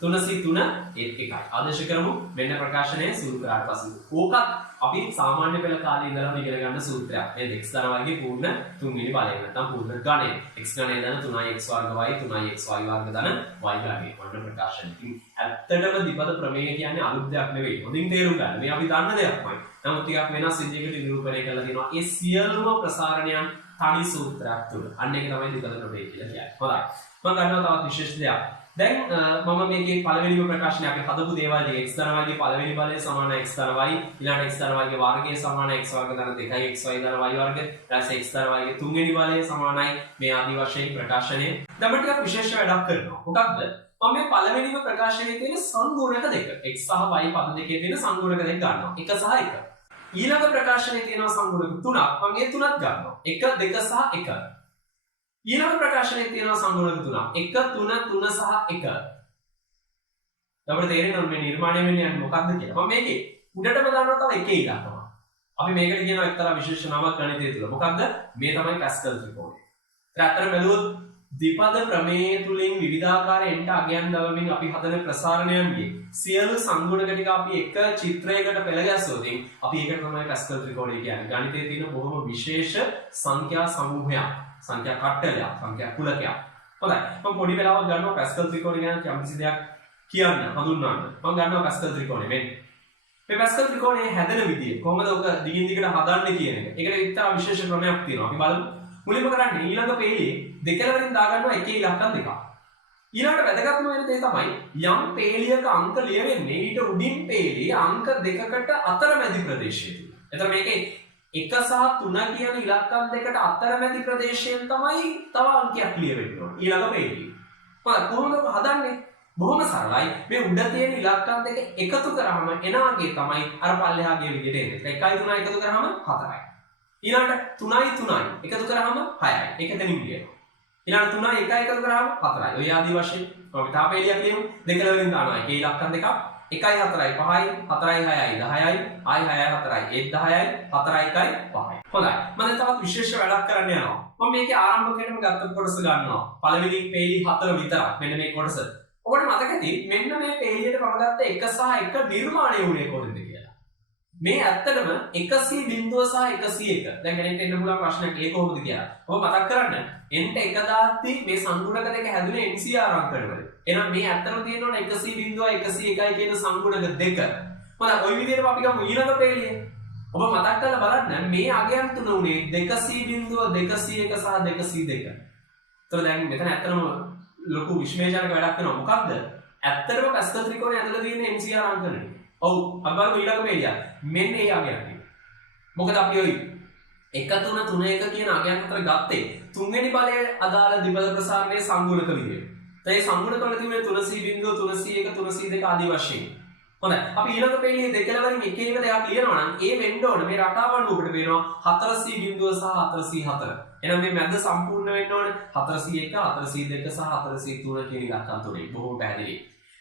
3යි 3c3 1යි. ආදේශ කරමු. මෙන්න ප්‍රකාශනය සුළු කරාට පස්සේ. ඕකත් අපි සාමාන්‍ය පෙළ කාලේ ඉඳලාම ඉගෙන ගන්න සූත්‍රයක්. මේ x ධන වර්ගයේ පූර්ණ තුන්වෙනි බලය නැත්නම් පූර්ණ ගණය. x ගණය ධන 3x වර්ග y 3x y වර්ග ධන y ගණය. ඔන්න ප්‍රකාශනය. ඉතින් ඇත්තටම ද්විපද ප්‍රමේය කියන්නේ අලුත් දෙයක් නෙවෙයි. හොඳින් තේරුම් ගන්න. මේ අපි දන්න දෙයක්මයි. නමුත් ටිකක් වෙනස් විදිහකට නිරූපණය කරලා තියෙනවා. ඒ සියලුම ප්‍රසාරණයන් තනි සූත්‍රයක් තුල. අන්න ඒක තමයි ද්විපද ප්‍රමේය කියලා කියන්නේ. හොඳයි. මම ගන්නවා තවත් විශේෂ දෙයක්. දැන් මම මේකේ පළවෙනිම ප්‍රකාශනය අපි හදපු දේවල් ටික x ධන y ගේ පළවෙනි බලය සමාන x ධන y ඊළඟට x ධන y ගේ වර්ගය සමාන x වර්ග ධන 2යි xy ධන y වර්ග ඊට x ධන y ගේ තුන්වෙනි බලය සමානයි මේ ආදී වශයෙන් ප්‍රකාශනය. දැන් මම ටිකක් විශේෂ වැඩක් කරනවා. මොකක්ද? මම මේ පළවෙනිම ප්‍රකාශනයේ තියෙන සංගුණක දෙක x සහ y පද දෙකේ තියෙන සංගුණක දෙක ගන්නවා. 1 සහ 1. ඊළඟ ප්‍රකාශනයේ තියෙනවා සංගුණක තුනක්. මම ඒ තුනක් ගන්නවා. 1 2 සහ 1. ඊළඟ ප්‍රකාශනයේ තියෙනවා සංගුණක තුනක් 1 3 3 සහ 1. අපිට තේරෙනවා මේ නිර්මාණය වෙන්නේ මොකක්ද කියලා. මම මේකේ උඩටම දානවා තව එකේ ඉලක්කම. අපි මේකට කියනවා එක්තරා විශේෂ නමක් ගණිතය තුල. මොකක්ද? මේ තමයි පැස්කල් ත්‍රිකෝණය. ඒත් අතර බැලුවොත් ද්විපද ප්‍රමේය තුලින් විවිධාකාර එන්ට අගයන් දවමින් අපි හදන ප්‍රසාරණයන්ගේ සියලු සංගුණ ටික අපි එක චිත්‍රයකට පෙළ ගැස්සුවොත් අපි ඒකට තමයි පැස්කල් ත්‍රිකෝණය කියන්නේ. ගණිතයේ තියෙන බොහොම විශේෂ සංඛ්‍යා සමූහයක්, සංඛ්‍යා කට්ටලයක්, සංඛ්‍යා කුලකයක්. හොඳයි. මම පොඩි වෙලාවක් ගන්නවා පැස්කල් ත්‍රිකෝණය ගැන යම්කිසි දෙයක් කියන්න, හඳුන්වන්න. මම ගන්නවා පැස්කල් ත්‍රිකෝණය මෙන්න. මේ පැස්කල් ත්‍රිකෝණයේ හැදෙන විදිය කොහොමද ඔක දිගින් දිගට හදන්නේ කියන එක. ඒකට එක්තරා විශේෂ ක්‍රමයක් තියෙනවා. අපි බලමු. මුලින්ම කරන්නේ ඊළඟ පේළියේ දෙකලවරින් දාගන්නවා එකේ ඉලක්කම් දෙකක්. ඊළඟට වැදගත්ම වෙන දේ තමයි යම් පේළියක අංක ලියවෙන්නේ ඊට උඩින් පේළියේ අංක දෙකකට අතරමැදි ප්‍රදේශය තුල. එතකොට මේකේ 1 සහ 3 කියන ඉලක්කම් දෙකට අතරමැදි ප්‍රදේශයෙන් තමයි තව අංකයක් ලියවෙන්න ඕනේ ඊළඟ පේළියේ. කොහොමද හදන්නේ? බොහොම සරලයි. මේ උඩ තියෙන ඉලක්කම් දෙක එකතු කරාම එන අගේ තමයි අර පල්ලෙහාගේ විදිහට එන්නේ. 1යි 3යි එකතු කරාම 4යි. ඊළඟට 3යි 3යි එකතු කරාම 6යි. ඒක දෙනින් ලියනවා. ඊළඟට 3යි 1යි එකතු කරාම 4යි. ඔය ආදී වශයෙන් අපි තාපේලියක් ලියමු. දෙකලවලින් දානවා. ඒකේ ඉලක්කම් දෙකක් 1යි 4යි 5යි 4යි 6යි 10යි ආයි 6යි 4යි 10යි 4යි 1යි 5යි. හොඳයි. මම දැන් තවත් විශේෂ වැඩක් කරන්න යනවා. මම මේකේ ආරම්භකයටම ගත්ත කොටස ගන්නවා. පළවෙනි පේලි 4 විතරක්. මෙන්න මේ කොටස. ඔබට මතක ඇති මෙන්න මේ පේලියට මම ගත්ත 1 සහ 1 නිර්මාණය වුණේ කොහෙන්ද කියලා. මේ ඇත්තටම 100 බිංදුව සහ 101. දැන් කෙනෙක්ට එන්න පුළුවන් ප්‍රශ්නයක් ඒක කොහොමද කියලා. ඔබ මතක් කරන්න එන්ට 1 දාත්ති මේ සංගුණක දෙක හැදුනේ NCR අංකවල. එහෙනම් මේ ඇත්තටම තියෙනවනේ 100 බිංදුව 101යි කියන සංගුණක දෙක. හොඳයි ওই විදිහටම අපි ගමු ඊළඟ පේලිය. ඔබ මතක් කරලා බලන්න මේ අගයන් තුන උනේ 200 බිංදුව 201 සහ 202. ඒතර දැන් මෙතන ඇත්තටම ලොකු විශ්ලේෂණයක වැඩක් කරනවා. මොකක්ද? ඇත්තටම පැස්කල් ත්‍රිකෝණය ඇතුළේ තියෙන NCR අංකනේ. ඔව් අපි බලමු ඊළඟ පේලිය. මෙන්න ඒ අගයන්. මොකද අපි ඔය 1 3 3 1 කියන අගයන් අතර ගත්තේ තුන්වෙනි බලයේ අදාළ ද්විපද ප්‍රසාරණයේ සංගුණක විදියට. ඒ සංගුණක වල තිබුණේ 300 බිංදුව 301 302 ආදී වශයෙන්. හොඳයි. අපි ඊළඟ පේලියේ දෙකලවරින් එක එක දෙයක් ලියනවා නම් ඒ වෙන්න ඕනේ මේ රටාව අනුව ඔබට පේනවා 400 බිංදුව සහ 404. එහෙනම් මේ මැද සම්පූර්ණ වෙන්න ඕනේ 401 402 සහ 403 කියන ඉලක්කම් තුනේ. බොහොම පැහැදිලි.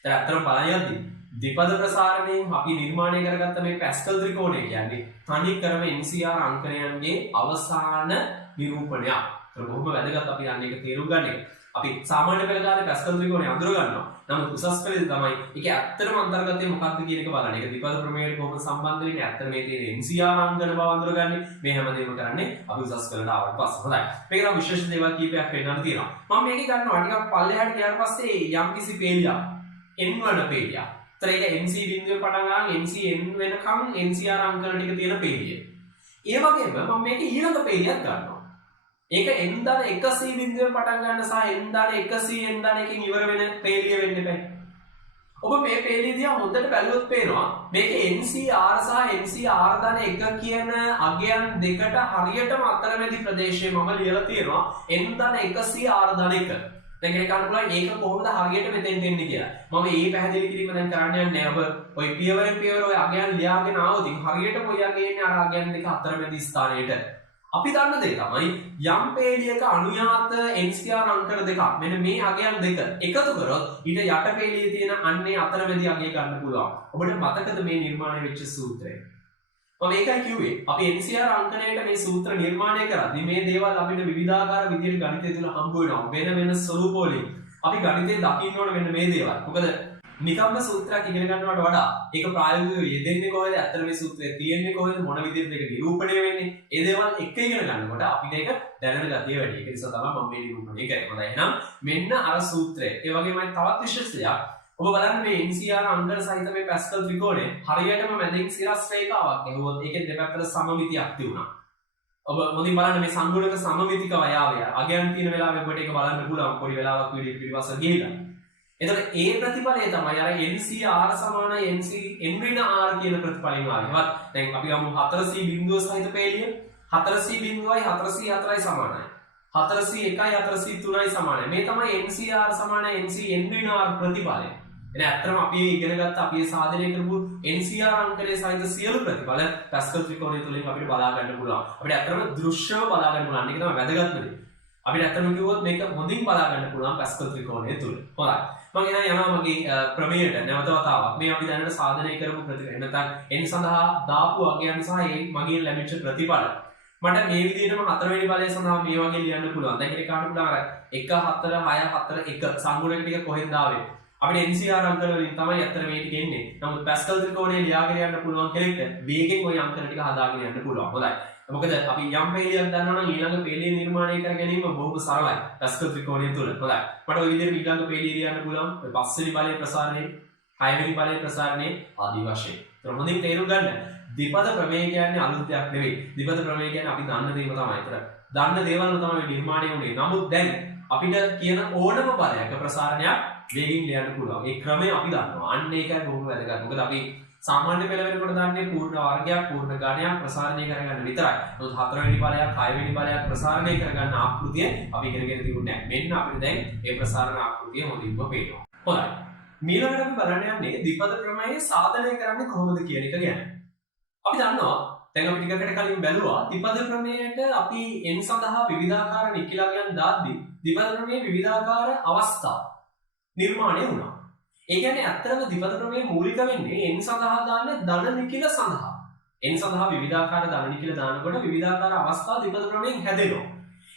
දැන් අතර බලයන්දී ද්විපද ප්‍රසාරණයෙන් අපි නිර්මාණය කරගත්ත මේ පැස්කල් ත්‍රිකෝණය කියන්නේ තනි කරම NCR අංකණයන්ගේ අවසාන නිරූපණයක්. ඒක බොහොම වැදගත් අපි යන්නේ ඒක තේරුම් ගන්න එක. අපි සාමාන්‍ය පෙළ කාලේ පැස්කල් ත්‍රිකෝණය අඳුර ගන්නවා. නමුත් උසස් පෙළේදී තමයි ඒක ඇත්තටම අන්තර්ගතය මොකක්ද කියන එක බලන්නේ. ඒක ද්විපද ප්‍රමේයයට කොහොමද සම්බන්ධ වෙන්නේ? ඇත්තට මේ තියෙන NCR අංකන බව අඳුරගන්නේ. මේ හැමදේම කරන්නේ අපි උසස් පෙළට ආවට පස්සේ. හොඳයි. මේක නම් විශේෂ දේවල් කීපයක් පෙන්නන්න තියෙනවා. මම මේක ගන්නවා ටිකක් පල්ලෙහාට ගියාට පස්සේ යම්කිසි පේලියක් n වන පේලියක්. ඒතර ඒක NC බිංදුවේ පටන් ගන්න NC n වෙනකම් NCR අංකන ටික තියෙන පේලිය. ඒ වගේම මම මේක ඊළඟ පේලියක් ගන්නවා. ඒක n දාන 100 බිංදුවෙන් පටන් ගන්න සහ n දාන 100 n දාන එකකින් ඉවර වෙන පේලිය වෙන්න බෑ. ඔබ මේ පේලිය දිහා හොඳට බැලුවොත් පේනවා මේකේ NCR සහ NCR දාන 1 කියන අගයන් දෙකට හරියටම අතරමැදි ප්‍රදේශයේ මම ලියලා තියෙනවා n දාන 100 r දාන 1. දැන් කෙනෙක් අහන්න පුළුවන් ඒක කොහොමද හරියට මෙතෙන්ට එන්නේ කියලා. මම මේ පැහැදිලි කිරීම දැන් කරන්න යන්නේ නැහැ. ඔබ ওই පියවරෙන් පියවර ඔය අගයන් ලියාගෙන ආවොත් හරියටම ඔය අගේ එන්නේ අර අගයන් දෙක අතරමැදි ස්ථානයට. අපි දන්න දේ තමයි යම් පේලියක අනුයාත NCR අංකර දෙකක් මෙන්න මේ අගයන් දෙක එකතු කරොත් ඊට යට පේලියේ තියෙන අන්නේ අතරමැදි අගය ගන්න පුළුවන්. ඔබට මතකද මේ නිර්මාණය වෙච්ච සූත්‍රය? මම ඒකයි කිව්වේ අපි NCR අංකණයට මේ සූත්‍ර නිර්මාණය කරද්දී මේ දේවල් අපිට විවිධාකාර විදිහට ගණිතය තුළ හම්බ වෙනවා. වෙන වෙන ස්වරූප වලින් අපි ගණිතේ දකින්න ඕන මෙන්න මේ දේවල්. මොකද නිකම්ම සූත්‍රයක් ඉගෙන ගන්නවට වඩා ඒක ප්‍රායෝගිකව යෙදෙන්නේ කොහෙද? ඇත්තට මේ සූත්‍රය තියෙන්නේ කොහෙද? මොන විදිහටද ඒක නිරූපණය වෙන්නේ? ඒ දේවල් එක ඉගෙන ගන්නකොට අපිට ඒක දැනන ගතිය වැඩි. ඒක නිසා තමයි මම මේ නිරූපණය කරේ. හොඳයි. එහෙනම් මෙන්න අර සූත්‍රය. ඒ වගේමයි තවත් විශේෂ දෙයක්. ඔබ බලන්න මේ NCR අංකර සහිත මේ පැස්කල් ත්‍රිකෝණය හරියටම මැදින් සිරස් රේඛාවක් ගෙවුවොත් ඒකේ දෙපැත්තට සමමිතියක් තියුණා. ඔබ මොදින් බලන්න මේ සංගුණක සමමිතික වයාවය අගයන් තියෙන වෙලාවෙ ඔබට ඒක බලන්න පුළුවන්. පොඩි වෙලාවක් වීඩියෝ පිටිපස්ස ගිහිලා. එතකොට ඒ ප්‍රතිඵලය තමයි අර NCR සමානයි NC n ඍණ r කියන ප්‍රතිඵලයෙන් ආවේවත්. දැන් අපි ගමු 400 බිංදුව සහිත පේලිය 400 බිංදුවයි 404යි සමානයි. 401යි 403යි සමානයි. මේ තමයි NCR සමානයි NC n ඍණ r ප්‍රතිඵලය. එනේ ඇත්තටම අපි ඉගෙන ගත්ත අපි සාධනය කරපු NCR අංකයේ සහිත සියලු ප්‍රතිඵල පැස්කල් ත්‍රිකෝණය තුලින් අපිට බලා ගන්න පුළුවන්. අපිට ඇත්තටම දෘශ්‍යව බලා ගන්න පුළුවන්. ඒක තමයි වැදගත්ම දේ. අපිට ඇත්තටම කිව්වොත් මේක හොඳින් බලා ගන්න පුළුවන් පැස්කල් ත්‍රිකෝණය තුල. හොඳයි. මම එන යනවා මගේ ප්‍රමේයට නැවත වතාවක් මේ අපි දැනට සාධනය කරපු ප්‍රතිඵල නැත්නම් n සඳහා දාපු අගයන් සහ ඒ මගෙන් ලැබිච්ච ප්‍රතිඵල මට මේ විදිහටම හතරවෙනි බලය සඳහා මේ වගේ ලියන්න පුළුවන්. දැන් ඒක කාට පුළුවන් අර 1 4 6 4 1 සංගුණක ටික කොහෙන්ද ආවේ? අපිට NCR අංක වලින් තමයි අතර මේ ටික එන්නේ. නමුත් පැස්කල් ත්‍රිකෝණය ලියාගෙන යන්න පුළුවන් කෙනෙක්ට වේගෙන් ওই අංක ටික හදාගෙන යන්න පුළුවන්. හොඳයි. මොකද අපි යම් පෙළියක් දන්නවා නම් ඊළඟ පෙළිය නිර්මාණය කර ගැනීම බොහොම සරලයි. පැස්කල් ත්‍රිකෝණය තුල. හොඳයි. මට ওই විදිහට ඊළඟ පෙළිය ලියන්න පුළුවන්. ඔය පස්වෙනි බලයේ ප්‍රසාරණය, හයවෙනි බලයේ ප්‍රසාරණය ආදී වශයෙන්. ඒතර හොඳින් තේරුම් ගන්න. ද්විපද ප්‍රමේය කියන්නේ අලුත් දෙයක් නෙවෙයි. ද්විපද ප්‍රමේය කියන්නේ අපි දන්න දේම තමයි. ඒතර දන්න දේවල් තමයි නිර්මාණය වුනේ. නමුත් දැන් අපිට කියන ඕනම බලයක ප්‍රසාරණයක් වේගින් ලියන්න පුළුවන්. ඒ ක්‍රමය අපි දන්නවා. අන්න ඒකයි බොහොම වැදගත්. මොකද අපි සාමාන්‍ය පෙළ වෙනකොට දන්නේ පූර්ණ වර්ගයක් පූර්ණ ගණයක් ප්‍රසාරණය කරගන්න විතරයි. නමුත් හතරවෙනි බලයක් හයවෙනි බලයක් ප්‍රසාරණය කරගන්න ආකෘතිය අපි ඉගෙනගෙන තිබුණේ නැහැ. මෙන්න අපිට දැන් මේ ප්‍රසාරණ ආකෘතිය හොඳින්ම පේනවා. හොඳයි. ඊළඟට අපි බලන්න යන්නේ ද්විපද ප්‍රමේය සාධනය කරන්නේ කොහොමද කියන එක ගැන. අපි දන්නවා දැන් අපි ටිකකට කලින් බැලුවා ද්විපද ප්‍රමේයයට අපි n සඳහා විවිධාකාර නිකිලයන් දාද්දී ද්විපද ප්‍රමේය විවිධාකාර අවස්ථා නිර්මාණය වුණා. ඒ කියන්නේ ඇත්තටම ද්විපද ප්‍රමේය මූලික වෙන්නේ n සඳහා දාන ධන නිකිල සඳහා. n සඳහා විවිධාකාර ධන නිකිල දානකොට විවිධාකාර අවස්ථා ද්විපද ප්‍රමේයෙන් හැදෙනවා.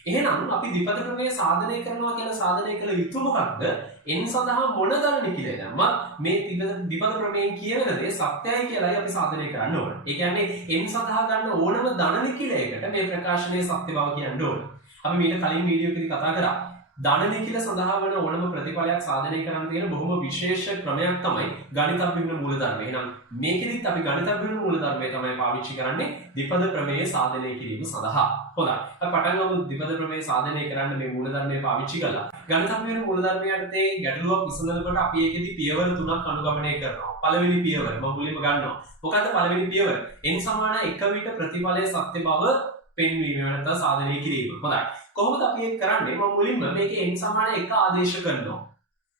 එහෙනම් අපි ද්විපද ප්‍රමේය සාධනය කරනවා කියලා සාධනය කළ යුතු මොකක්ද? n සඳහා මොන ධන නිකිලය දැම්මත් මේ ද්විපද ප්‍රමේයෙන් කියවෙන දේ සත්‍යයි කියලායි අපි සාධනය කරන්න ඕන. ඒ කියන්නේ n සඳහා ගන්න ඕනම ධන නිකිලයකට මේ ප්‍රකාශනයේ සත්‍ය බව කියන්න ඕන. අපි මීට කලින් වීඩියෝ එකේදී කතා කරා ධන නිකිල සඳහා වන ඕනම ප්‍රතිඵලයක් සාධනය කරන්න තියෙන බොහොම විශේෂ ක්‍රමයක් තමයි ගණිතඥ මූලධර්ම. එහෙනම් මේකෙදිත් අපි ගණිතඥ මූලධර්මය තමයි පාවිච්චි කරන්නේ ද්විපද ප්‍රමේය සාධනය කිරීම සඳහා. හොඳයි. අපි පටන් ගමු ද්විපද ප්‍රමේය සාධනය කරන්න මේ මූලධර්මය පාවිච්චි කළා. ගණිතඥ මූලධර්මයට තේ ගැටලුවක් විසඳනකොට අපි ඒකෙදි පියවර තුනක් අනුගමනය කරනවා. පළවෙනි පියවර මම මුලින්ම ගන්නවා. මොකද්ද පළවෙනි පියවර? n සමාන 1 විට ප්‍රතිඵලයේ සත්‍ය බව පෙන්වීම නැත්නම් සාධනය කිරීම. හොඳයි. කොහොමද අපි ඒක කරන්නේ? මම මුලින්ම මේකේ n සමාන 1 ආදේශ කරනවා.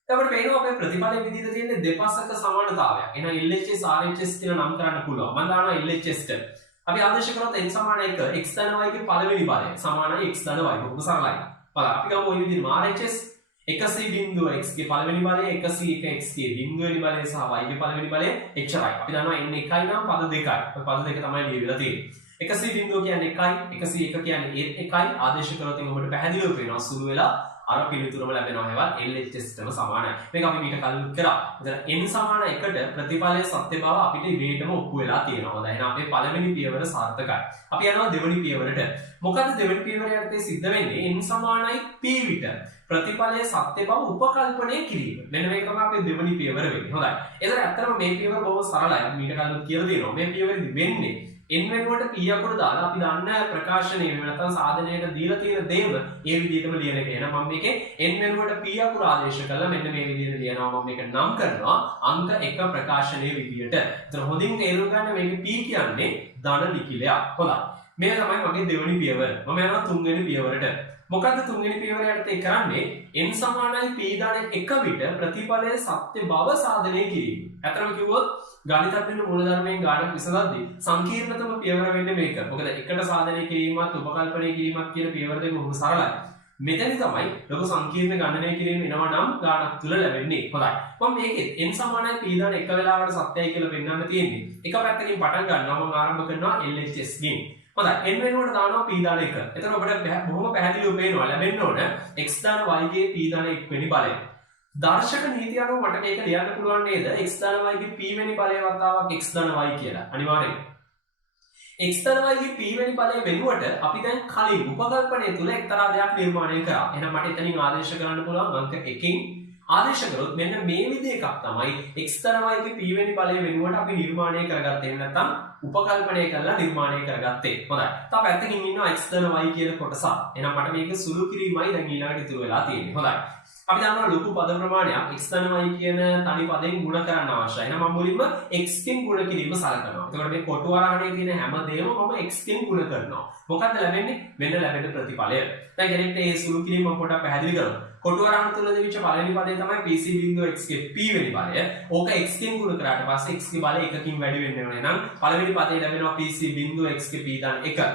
එතකොට පේනවා අපේ ප්‍රතිඵලයේ විදිහට තියෙන දෙපසක සමානතාවයක්. එහෙනම් LHS RHS කියලා නම් කරන්න පුළුවන්. මම දානවා LHS ට. අපි ආදේශ කරොත් n සමාන 1 x ධන y ගේ පළවෙනි බලය සමානයි x ධන y. බොහොම සරලයි. බලන්න අපි ගමු ওই විදිහට RHS 100 බිංදුව x ගේ පළවෙනි බලය 101 x ගේ බිංදුවෙනි බලය සහ y ගේ පළවෙනි බලය එච්චරයි. අපි දන්නවා n 1යි නම් පද දෙකයි. ඔය පද දෙක තමයි ලියවිලා තියෙන්නේ. 100 බිංදුව කියන්නේ 1යි 101 කියන්නේ ඒත් 1යි ආදේශ කරොත් ඔබට පැහැදිලිව පේනවා සුළු වෙලා අර පිළිතුරම ලැබෙනවා ඒවා LHS ටම සමානයි. මේක අපි මීට කලින් කරා. එතන n සමාන 1ට ප්‍රතිඵලයේ සත්‍ය බව අපිට ඉබේටම ඔප්පු වෙලා තියෙනවා. දැන් අපේ පළවෙනි පියවර සාර්ථකයි. අපි යනවා දෙවෙනි පියවරට. මොකද දෙවෙනි පියවර යටතේ සිද්ධ වෙන්නේ n සමානයි p විට ප්‍රතිඵලයේ සත්‍ය බව උපකල්පනය කිරීම. මෙන්න මේක තමයි අපේ දෙවෙනි පියවර වෙන්නේ. හොඳයි. එතන ඇත්තටම මේ පියවර බොහොම සරලයි. මීට කලින් කියලා දෙනවා. මේ පියවරෙදි වෙන්නේ n වෙනුවට p අකුර දාලා අපි දන්න ප්‍රකාශනය නැත්නම් සාධනයට දීලා තියෙන දේම ඒ විදිහටම ලියන එක. එහෙනම් මම මේකේ n වෙනුවට p අකුර ආදේශ කළා මෙන්න මේ විදිහට ලියනවා. මම මේක නම් කරනවා අංක 1 ප්‍රකාශනයේ විදිහට. ඒතර හොඳින් තේරුම් ගන්න මේකේ p කියන්නේ ධන නිකිලයක්. හොඳයි. මේක තමයි මගේ දෙවෙනි පියවර. මම යනවා තුන්වෙනි පියවරට. මොකද්ද තුන්වෙනි පියවර යටතේ කරන්නේ? n සමානයි p ධන 1 විට ප්‍රතිඵලයේ සත්‍ය බව සාධනය කිරීම. අතරම කිව්වොත් ගණිතඥ මූලධර්මයෙන් ගානක් විසඳද්දී සංකීර්ණතම පියවර වෙන්නේ මේක. මොකද එකට සාධනය කිරීමත් උපකල්පනය කිරීමත් කියන පියවර දෙක බොහොම සරලයි. මෙතනදි තමයි ලොකු සංකීර්ණ ගණනය කිරීම එනවා නම් ගානක් තුල ලැබෙන්නේ. හොඳයි. මම මේකෙත් n සමානයි p ධන 1 වෙලාවට සත්‍යයි කියලා පෙන්නන්න තියෙන්නේ. එක පැත්තකින් පටන් ගන්නවා මම ආරම්භ කරනවා LHS ගෙන්. හොඳයි. n වෙනුවට දානවා p ධන 1. එතන ඔබට බොහොම පැහැදිලිව පේනවා ලැබෙන්න ඕන x ධන y ගේ p ධන 1 වෙනි බලය. දර්ශක නීතිය අනුව මට මේක ලියන්න පුළුවන් නේද? x ධන y ගේ p වෙනි බලය වතාවක් x ධන y කියලා. අනිවාර්යයෙන්. x ධන y ගේ p වෙනි බලය වෙනුවට අපි දැන් කලින් උපකල්පනය තුල එක්තරා දෙයක් නිර්මාණය කරා. එහෙනම් මට එතනින් ආදේශ කරන්න පුළුවන් අංක 1කින් ආදේශ කරොත් මෙන්න මේ විදිහ එකක් තමයි x ධන y ගේ p වෙනි බලය වෙනුවට අපි නිර්මාණය කරගත්තේ. එහෙම නැත්නම් උපකල්පනය කරලා නිර්මාණය කරගත්තේ. හොඳයි. තව පැත්තකින් ඉන්නවා x ධන y කියන කොටස. එහෙනම් මට මේක සුළු කිරීමයි දැන් ඊළඟට ඉතුරු වෙලා තියෙන්නේ. හොඳයි. අපි දන්නවා ලොකු පද ප්‍රමාණයක් x ධන y කියන තනි පදයෙන් ගුණ කරන්න අවශ්‍යයි. එහෙනම් මම මුලින්ම x කින් ගුණ කිරීම සලකනවා. එතකොට මේ කොටු වරහණේ තියෙන හැම දෙයක්ම මම x කින් ගුණ කරනවා. මොකක්ද ලැබෙන්නේ? මෙන්න ලැබෙන ප්‍රතිඵලය. දැන් කෙනෙක්ට මේ සුළු කිරීම මම පොඩ්ඩක් පැහැදිලි කරමු. කොටු වරහණ තුල දෙවිච්ච පළවෙනි පදේ තමයි pc බිංදුව x ගේ p වෙනි බලය. ඕක x කින් ගුණ කරාට පස්සේ x ගේ බලය 1කින් වැඩි වෙන්න ඕනේ. එහෙනම් පළවෙනි පදේ ලැබෙනවා pc බිංදුව x ගේ p ධන 1.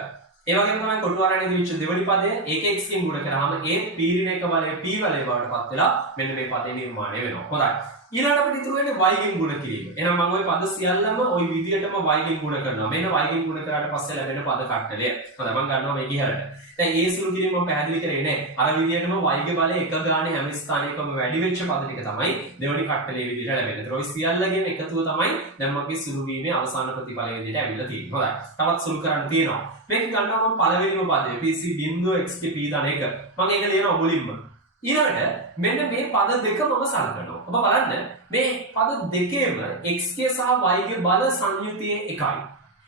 ඒ වගේම තමයි කොටු ආරණ්‍ය දිවිච්ච දෙවනි පදය ඒක x කින් ගුණ කරාම ඒ පීරින එක බලය p බලය බවට පත් වෙලා මෙන්න මේ පදේ නිර්මාණය වෙනවා. හොඳයි. ඊළඟට අපිට ඉතුරු වෙන්නේ y ගෙන් ගුණ කිරීම. එහෙනම් මම ওই පද සියල්ලම ওই විදියටම y ගෙන් ගුණ කරනවා. මෙන්න y ගෙන් ගුණ කරාට පස්සේ ලැබෙන පද කට්ටලය. හොඳයි මම ගන්නවා මේක ඉහළට. දැන් ඒ සුළු කිරීම මම පැහැදිලි කරේ නෑ. අර විදියටම y ගේ බලය එක ගානේ හැම ස්ථානයකම වැඩි වෙච්ච පද ටික තමයි දෙවනි කට්ටලේ විදියට ලැබෙන්නේ. ඒතර ඔය සියල්ලගෙන් එකතුව තමයි දැන් මගේ සුළු වීමේ අවසාන ප්‍රතිඵලය විදියට ඇවිල්ලා තියෙන්නේ. හොඳයි. තවත් සුළු කරන්න තියෙනවා. මේක ගන්නවා මම පළවෙනිම පදේ pc බිංදුව xk p දාන එක. මම ඒක ලියනවා මුලින්ම. ඊළඟට මෙන්න මේ පද දෙක මම සලකනවා. ඔබ බලන්න මේ පද දෙකේම xk සහ y ගේ බල සංයුතියේ එකයි.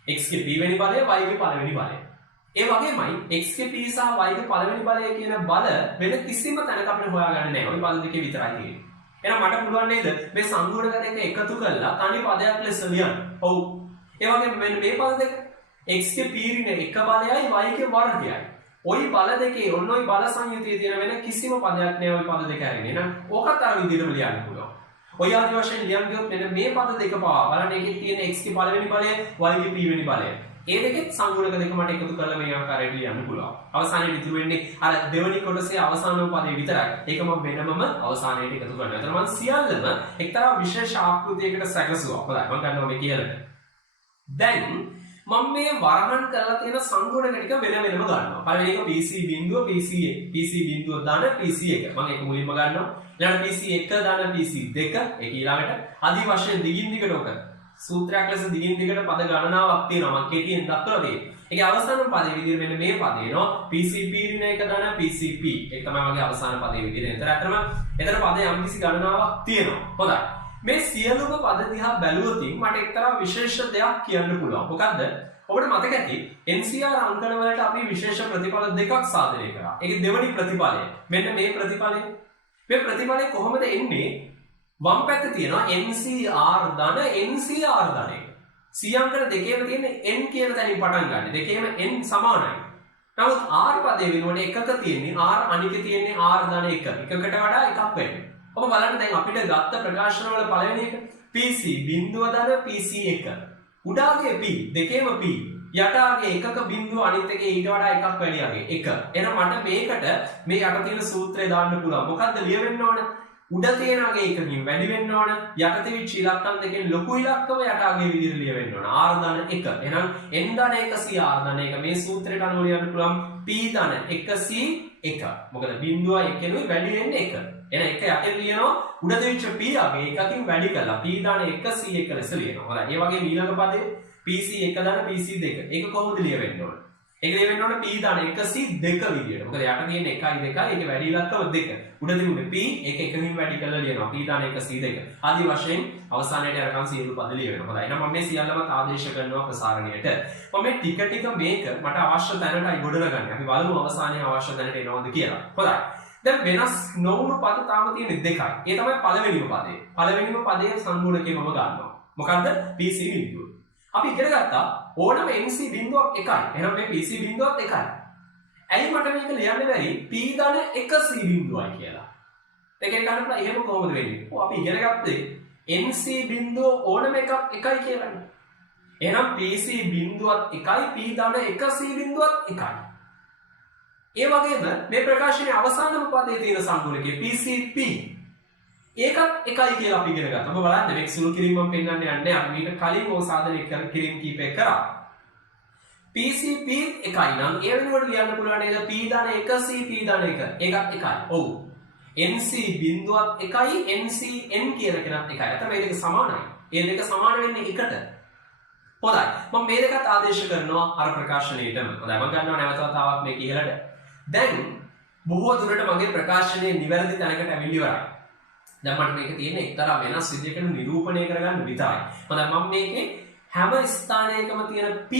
xk p වෙනි බලය y ගේ පළවෙනි බලය. ඒ වගේමයි xk p සහ y ගේ පළවෙනි බලය කියන බල වෙන කිසිම තැනක අපිට හොයාගන්න නැහැ. ওই පද දෙකේ විතරයි තියෙන්නේ. එහෙනම් මට පුළුවන් නේද මේ සංගුණක දෙක එකතු කරලා තනි පදයක් ලෙස ලියන්න. ඔව්. ඒ වගේම මෙන්න මේ පද දෙක xk පීරින එක බලයයි y ගේ වර්ගයයි. ওই බල දෙකේ ඔන්න ඔය බල සංයුතියේ තියෙන වෙන කිසිම පදයක් නෑ ওই පද දෙක අරගෙන. එහෙනම් ඕකත් අර විදිහටම ලියන්න පුළුවන්. ඔය ආදි වශයෙන් ලියන්න ගියොත් මෙන්න මේ පද දෙක පවා බලන්න ඒකේ තියෙන x ගේ පළවෙනි බලය y ගේ p වෙනි බලය. ඒ දෙකෙත් සංගුණක දෙක මට එකතු කරලා මේ ආකාරයට ලියන්න පුළුවන්. අවසානයේ ඉතුරු වෙන්නේ අර දෙවෙනි කොටසේ අවසාන පදේ විතරයි. ඒක මම වෙනමම අවසානයේට එකතු කරනවා. එතන මම සියල්ලම එක්තරා විශේෂ ආකෘතියකට සැකසුවා. හොඳයි මම ගන්නවා මේ කියලා. දැන් මම මේ වරහන් කරලා තියෙන සංගුණක ටික වෙන වෙනම ගන්නවා. පළවෙනි එක PC බිංදුව PC1 PC බිංදුව දාන PC1 මම ඒක මුලින්ම ගන්නවා. ඊළඟට PC1 දාන PC2 ඒක ඊළඟට আদি වශයෙන් දිගින් දිගට ඔක සූත්‍රයක් ලෙස දිගින් දිගට පද ගණනාවක් තියෙනවා. මම කෙටියෙන් දක්වලා තියෙනවා. ඒකේ අවසාන පදේ විදිහට මෙන්න මේ පදේ එනවා PC පීරින එක දාන PCP. ඒක තමයි මගේ අවසාන පදේ විදිහට. එතන එතන පද යම්කිසි ගණනාවක් තියෙනවා. හොඳයි. මේ සියලුම පද දිහා බැලුවොත් මට එක්තරා විශේෂ දෙයක් කියන්න පුළුවන්. මොකද්ද? ඔබට මතක ඇති NCR අංකන වලට අපි විශේෂ ප්‍රතිඵල දෙකක් සාධනය කරා. ඒකේ දෙවෙනි ප්‍රතිඵලය මෙන්න මේ ප්‍රතිඵලය. මේ ප්‍රතිඵලය කොහොමද එන්නේ? වම් පැත්තේ තියෙනවා NCR ධන NCR ධන එක. C අංකන දෙකේම තියෙන n කියන තැනින් පටන් ගන්න. දෙකේම n සමානයි. නමුත් R පදයේ වෙනුවට එකක තියෙන්නේ R අනිකේ තියෙන්නේ R ධන 1. එකකට වඩා එකක් වැඩි. ඔබ බලන්න දැන් අපිට ගත්ත ප්‍රකාශන වල පළවෙනි එක PC බිංදුව දාන PC1 උඩාගේ P දෙකේම P යටාගේ එකක බිංදුව අනිත් එකේ ඊට වඩා එකක් වැඩි යගේ 1. එහෙනම් මට මේකට මේ යට තියෙන සූත්‍රය දාන්න පුළුවන්. මොකද්ද ලියවෙන්න ඕන? උඩ තියෙනගේ එකකින් වැඩි වෙන්න ඕන. යට තිබිච්ච ඉලක්කම් දෙකෙන් ලොකු ඉලක්කම යටාගේ විදිහට ලියවෙන්න ඕන. R ධන 1. එහෙනම් n ධන 1 C R ධන 1 මේ සූත්‍රයට අනුව ලියන්න පුළුවන් P ධන 1 C 1. මොකද බිංදුව එකෙනුයි වැඩි වෙන්නේ 1. එහෙනම් එක යටින් ලියනවා උඩ දෙවිච්ච p යගේ එකකින් වැඩි කරලා p දාන 1c1 ලෙස ලියනවා. හොඳයි. ඒ වගේ ඊළඟ පදේ pc1 දාන pc2. ඒක කොහොමද ලියවෙන්න ඕන? ඒක ලියවෙන්න ඕන p දාන 1c2 විදියට. මොකද යට තියෙන 1යි 2යි ඒක වැඩි ඉලක්කම 2. උඩ තිබුණේ p ඒක එකකින් වැඩි කරලා ලියනවා. p දාන 1c2. ආදී වශයෙන් අවසානයේදී අරකන් සියලු පද ලියවෙනවා. හොඳයි. එහෙනම් මම මේ සියල්ලම ආදේශ කරනවා ප්‍රසාරණයට. මම මේ ටික ටික මේක මට අවශ්‍ය තැනටයි ගොඩනගන්නේ. අපි බලමු අවසානයේ අවශ්‍ය තැනට එනවද කියලා. හොඳයි. දැන් වෙනස් නොවුණු පද තාම තියෙන්නේ දෙකයි. ඒ තමයි පළවෙනිම පදේ. පළවෙනිම පදයේ සංගුණකේ මම ගන්නවා. මොකද්ද? PC බිංදුව. අපි ඉගෙන ගත්තා ඕනම MC බිංදුවක් එකයි. එහෙනම් මේ PC බිංදුවත් එකයි. ඇයි මට මේක ලියන්න බැරි P ධන 1C බිංදුවයි කියලා? ඒකෙන් ගන්නකොට එහෙම කොහොමද වෙන්නේ? අපි ඉගෙන ගත්තේ MC බිංදුව ඕනම එකක් එකයි කියලානේ. එහෙනම් PC බිංදුවත් එකයි P ධන 1C බිංදුවත් එකයි. ඒ වගේම මේ ප්‍රකාශනයේ අවසානම පදයේ තියෙන සංගුණකයේ PCP ඒකත් එකයි කියලා අපි ඉගෙන ගත්තා. ඔබ බලන්න මේක සුළු කිරීම මම පෙන්නන්න යන්නේ. අපි ඊට කලින් ඕක සාධනය කිරීම කීපයක් කරා. PCP එකයි නම් ඒ වෙනුවට ලියන්න පුළුවන් නේද? P දාන 1C P දාන 1. ඒකත් එකයි. ඔව්. NC බිංදුවත් එකයි NCN කියන කෙනත් එකයි. අතන මේ දෙක සමානයි. ඒ දෙක සමාන වෙන්නේ එකට. හොඳයි. මම මේ දෙකත් ආදේශ කරනවා අර ප්‍රකාශනයේටම. හොඳයි. මම ගන්නවා නැවත වතාවක් මේක ඉහළට. දැන් බොහෝ දුරට මගේ ප්‍රකාශනයේ නිවැරදි තැනකට ඇවිල්ලි ඉවරයි. දැන් මට මේක තියෙන එක්තරා වෙනස් විදිහකට නිරූපණය කරගන්න විතරයි. හොඳයි මම මේකේ හැම ස්ථානයකම තියෙන P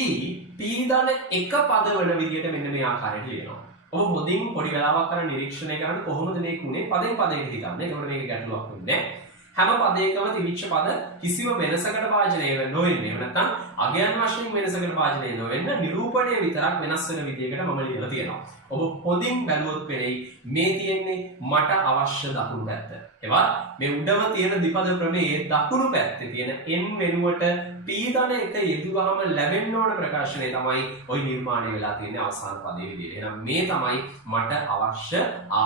ධන 1 පද වන විදිහට මෙන්න මේ ආකාරයට ලියනවා. ඔබ මොදින් පොඩි වෙලාවක් කරන් නිරීක්ෂණය කරන්න කොහොමද මේක උනේ පදෙන් පදයකට හිතන්නේ. ඒකට මේක ගැටලුවක් වෙන්නේ නැහැ. හැම පදයකම තිබිච්ච පද කිසිම වෙනසකට භාජනය නොවෙන්නේ. එහෙම නැත්නම් අගයන් වශයෙන් වෙනසකට භාජනය නොවෙන්න නිරූපණය විතරක් වෙනස් වෙන විදිහකට මම ලියලා තියෙනවා. ඔබ පොදින් බැලුවොත් වෙලෙයි මේ තියෙන්නේ මට අවශ්‍ය දකුණු පැත්ත. එවා මේ උඩම තියෙන ද්විපද ප්‍රමේයයේ දකුණු පැත්තේ තියෙන n වෙනුවට p ධන එක යෙදුවහම ලැබෙන්න ඕන ප්‍රකාශනය තමයි ওই නිර්මාණය වෙලා තියෙන අවසාන පදයේ විදිහට. එහෙනම් මේ තමයි මට අවශ්‍ය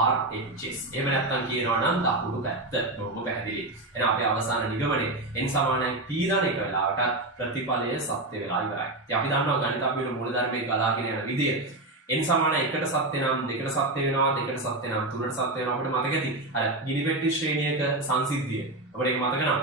RHS. එහෙම නැත්නම් කියනවා නම් දකුණු පැත්ත. බොහොම පැහැදිලි. එහෙනම් අපේ අවසාන නිගමනය n සමානයි p ධන එක වෙලාවට ප්‍රතිඵලය සත්‍ය වෙලා ඉවරයි. ඉතින් අපි දන්නවා ගණිතඥ මූලධර්මයේ ගලාගෙන යන විදිය. n සමානයි 1ට සත්‍ය නම් 2ට සත්‍ය වෙනවා 2ට සත්‍ය නම් 3ට සත්‍ය වෙනවා අපිට මතක ඇති අර ගිනි පෙට්ටි ශ්‍රේණියක සංසිද්ධිය අපිට ඒක මතක නම්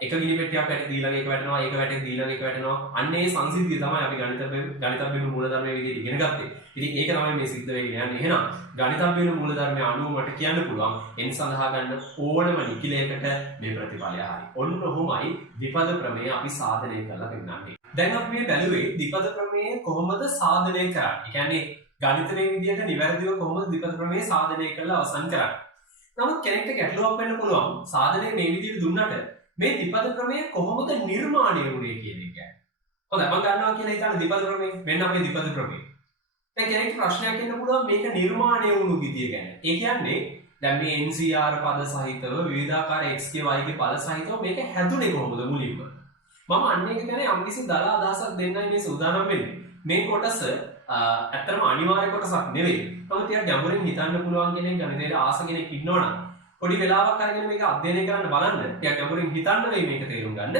එක ගිනි පෙට්ටියක් වැටි ඊළඟ එක වැටෙනවා ඒක වැටෙන් ඊළඟ එක වැටෙනවා අන්න ඒ සංසිද්ධිය තමයි අපි ගණිතඥ මූලධර්මයේ විදිහට ඉගෙන ගත්තේ. ඉතින් ඒක තමයි මේ සිද්ධ වෙන්නේ යන්නේ. එහෙනම් ගණිතඥ මූලධර්මයේ අනුව මට කියන්න පුළුවන් n සඳහා ගන්න ඕනම නිකිලයකට මේ ප්‍රතිඵලය හරි. ඔන්න ඔහොමයි ද්විපද ප්‍රමේය අපි සාධනය කරලා පෙන්නන්නේ. දැන් අපි මේ බැලුවේ ද්විපද ප්‍රමේය කොහොමද සාධනය කරන්නේ? ඒ කියන්නේ ගණිතයේ විදිහට නිවැරදිව කොහොමද ද්විපද ප්‍රමේය සාධනය කරලා අවසන් කරන්නේ? නමුත් කෙනෙක්ට ගැටලුවක් වෙන්න පුළුවන්. සාධනය මේ විදිහට දුන්නට මේ ද්විපද ප්‍රමේය කොහොමද නිර්මාණය වුනේ කියන එක. හොඳයි මම ගන්නවා කියලා හිතන්න ද්විපද ප්‍රමේය. මෙන්න අපේ ද්විපද ප්‍රමේය. දැන් කෙනෙක්ට ප්‍රශ්නයක් එන්න පුළුවන් මේක නිර්මාණය වුණු විදිය ගැන. ඒ කියන්නේ දැන් මේ NCR පද සහිතව විවිධාකාර x k y k පද සහිතව මේක හැදුනේ කොහොමද මුලින්ම? මම අන්න ඒක ගැන යම්කිසි දල අදහසක් දෙන්නයි මේ සූදානම් වෙන්නේ. මේ කොටස ඇත්තටම අනිවාර්ය කොටසක් නෙවෙයි. නමුත් ටිකක් ගැඹුරින් හිතන්න පුළුවන් කෙනෙක් ගණිතයට ආස කෙනෙක් ඉන්නවනම් පොඩි වෙලාවක් අරගෙන මේක අධ්‍යයනය කරන්න බලන්න. ටිකක් ගැඹුරින් හිතන්න වෙයි මේක තේරුම් ගන්න.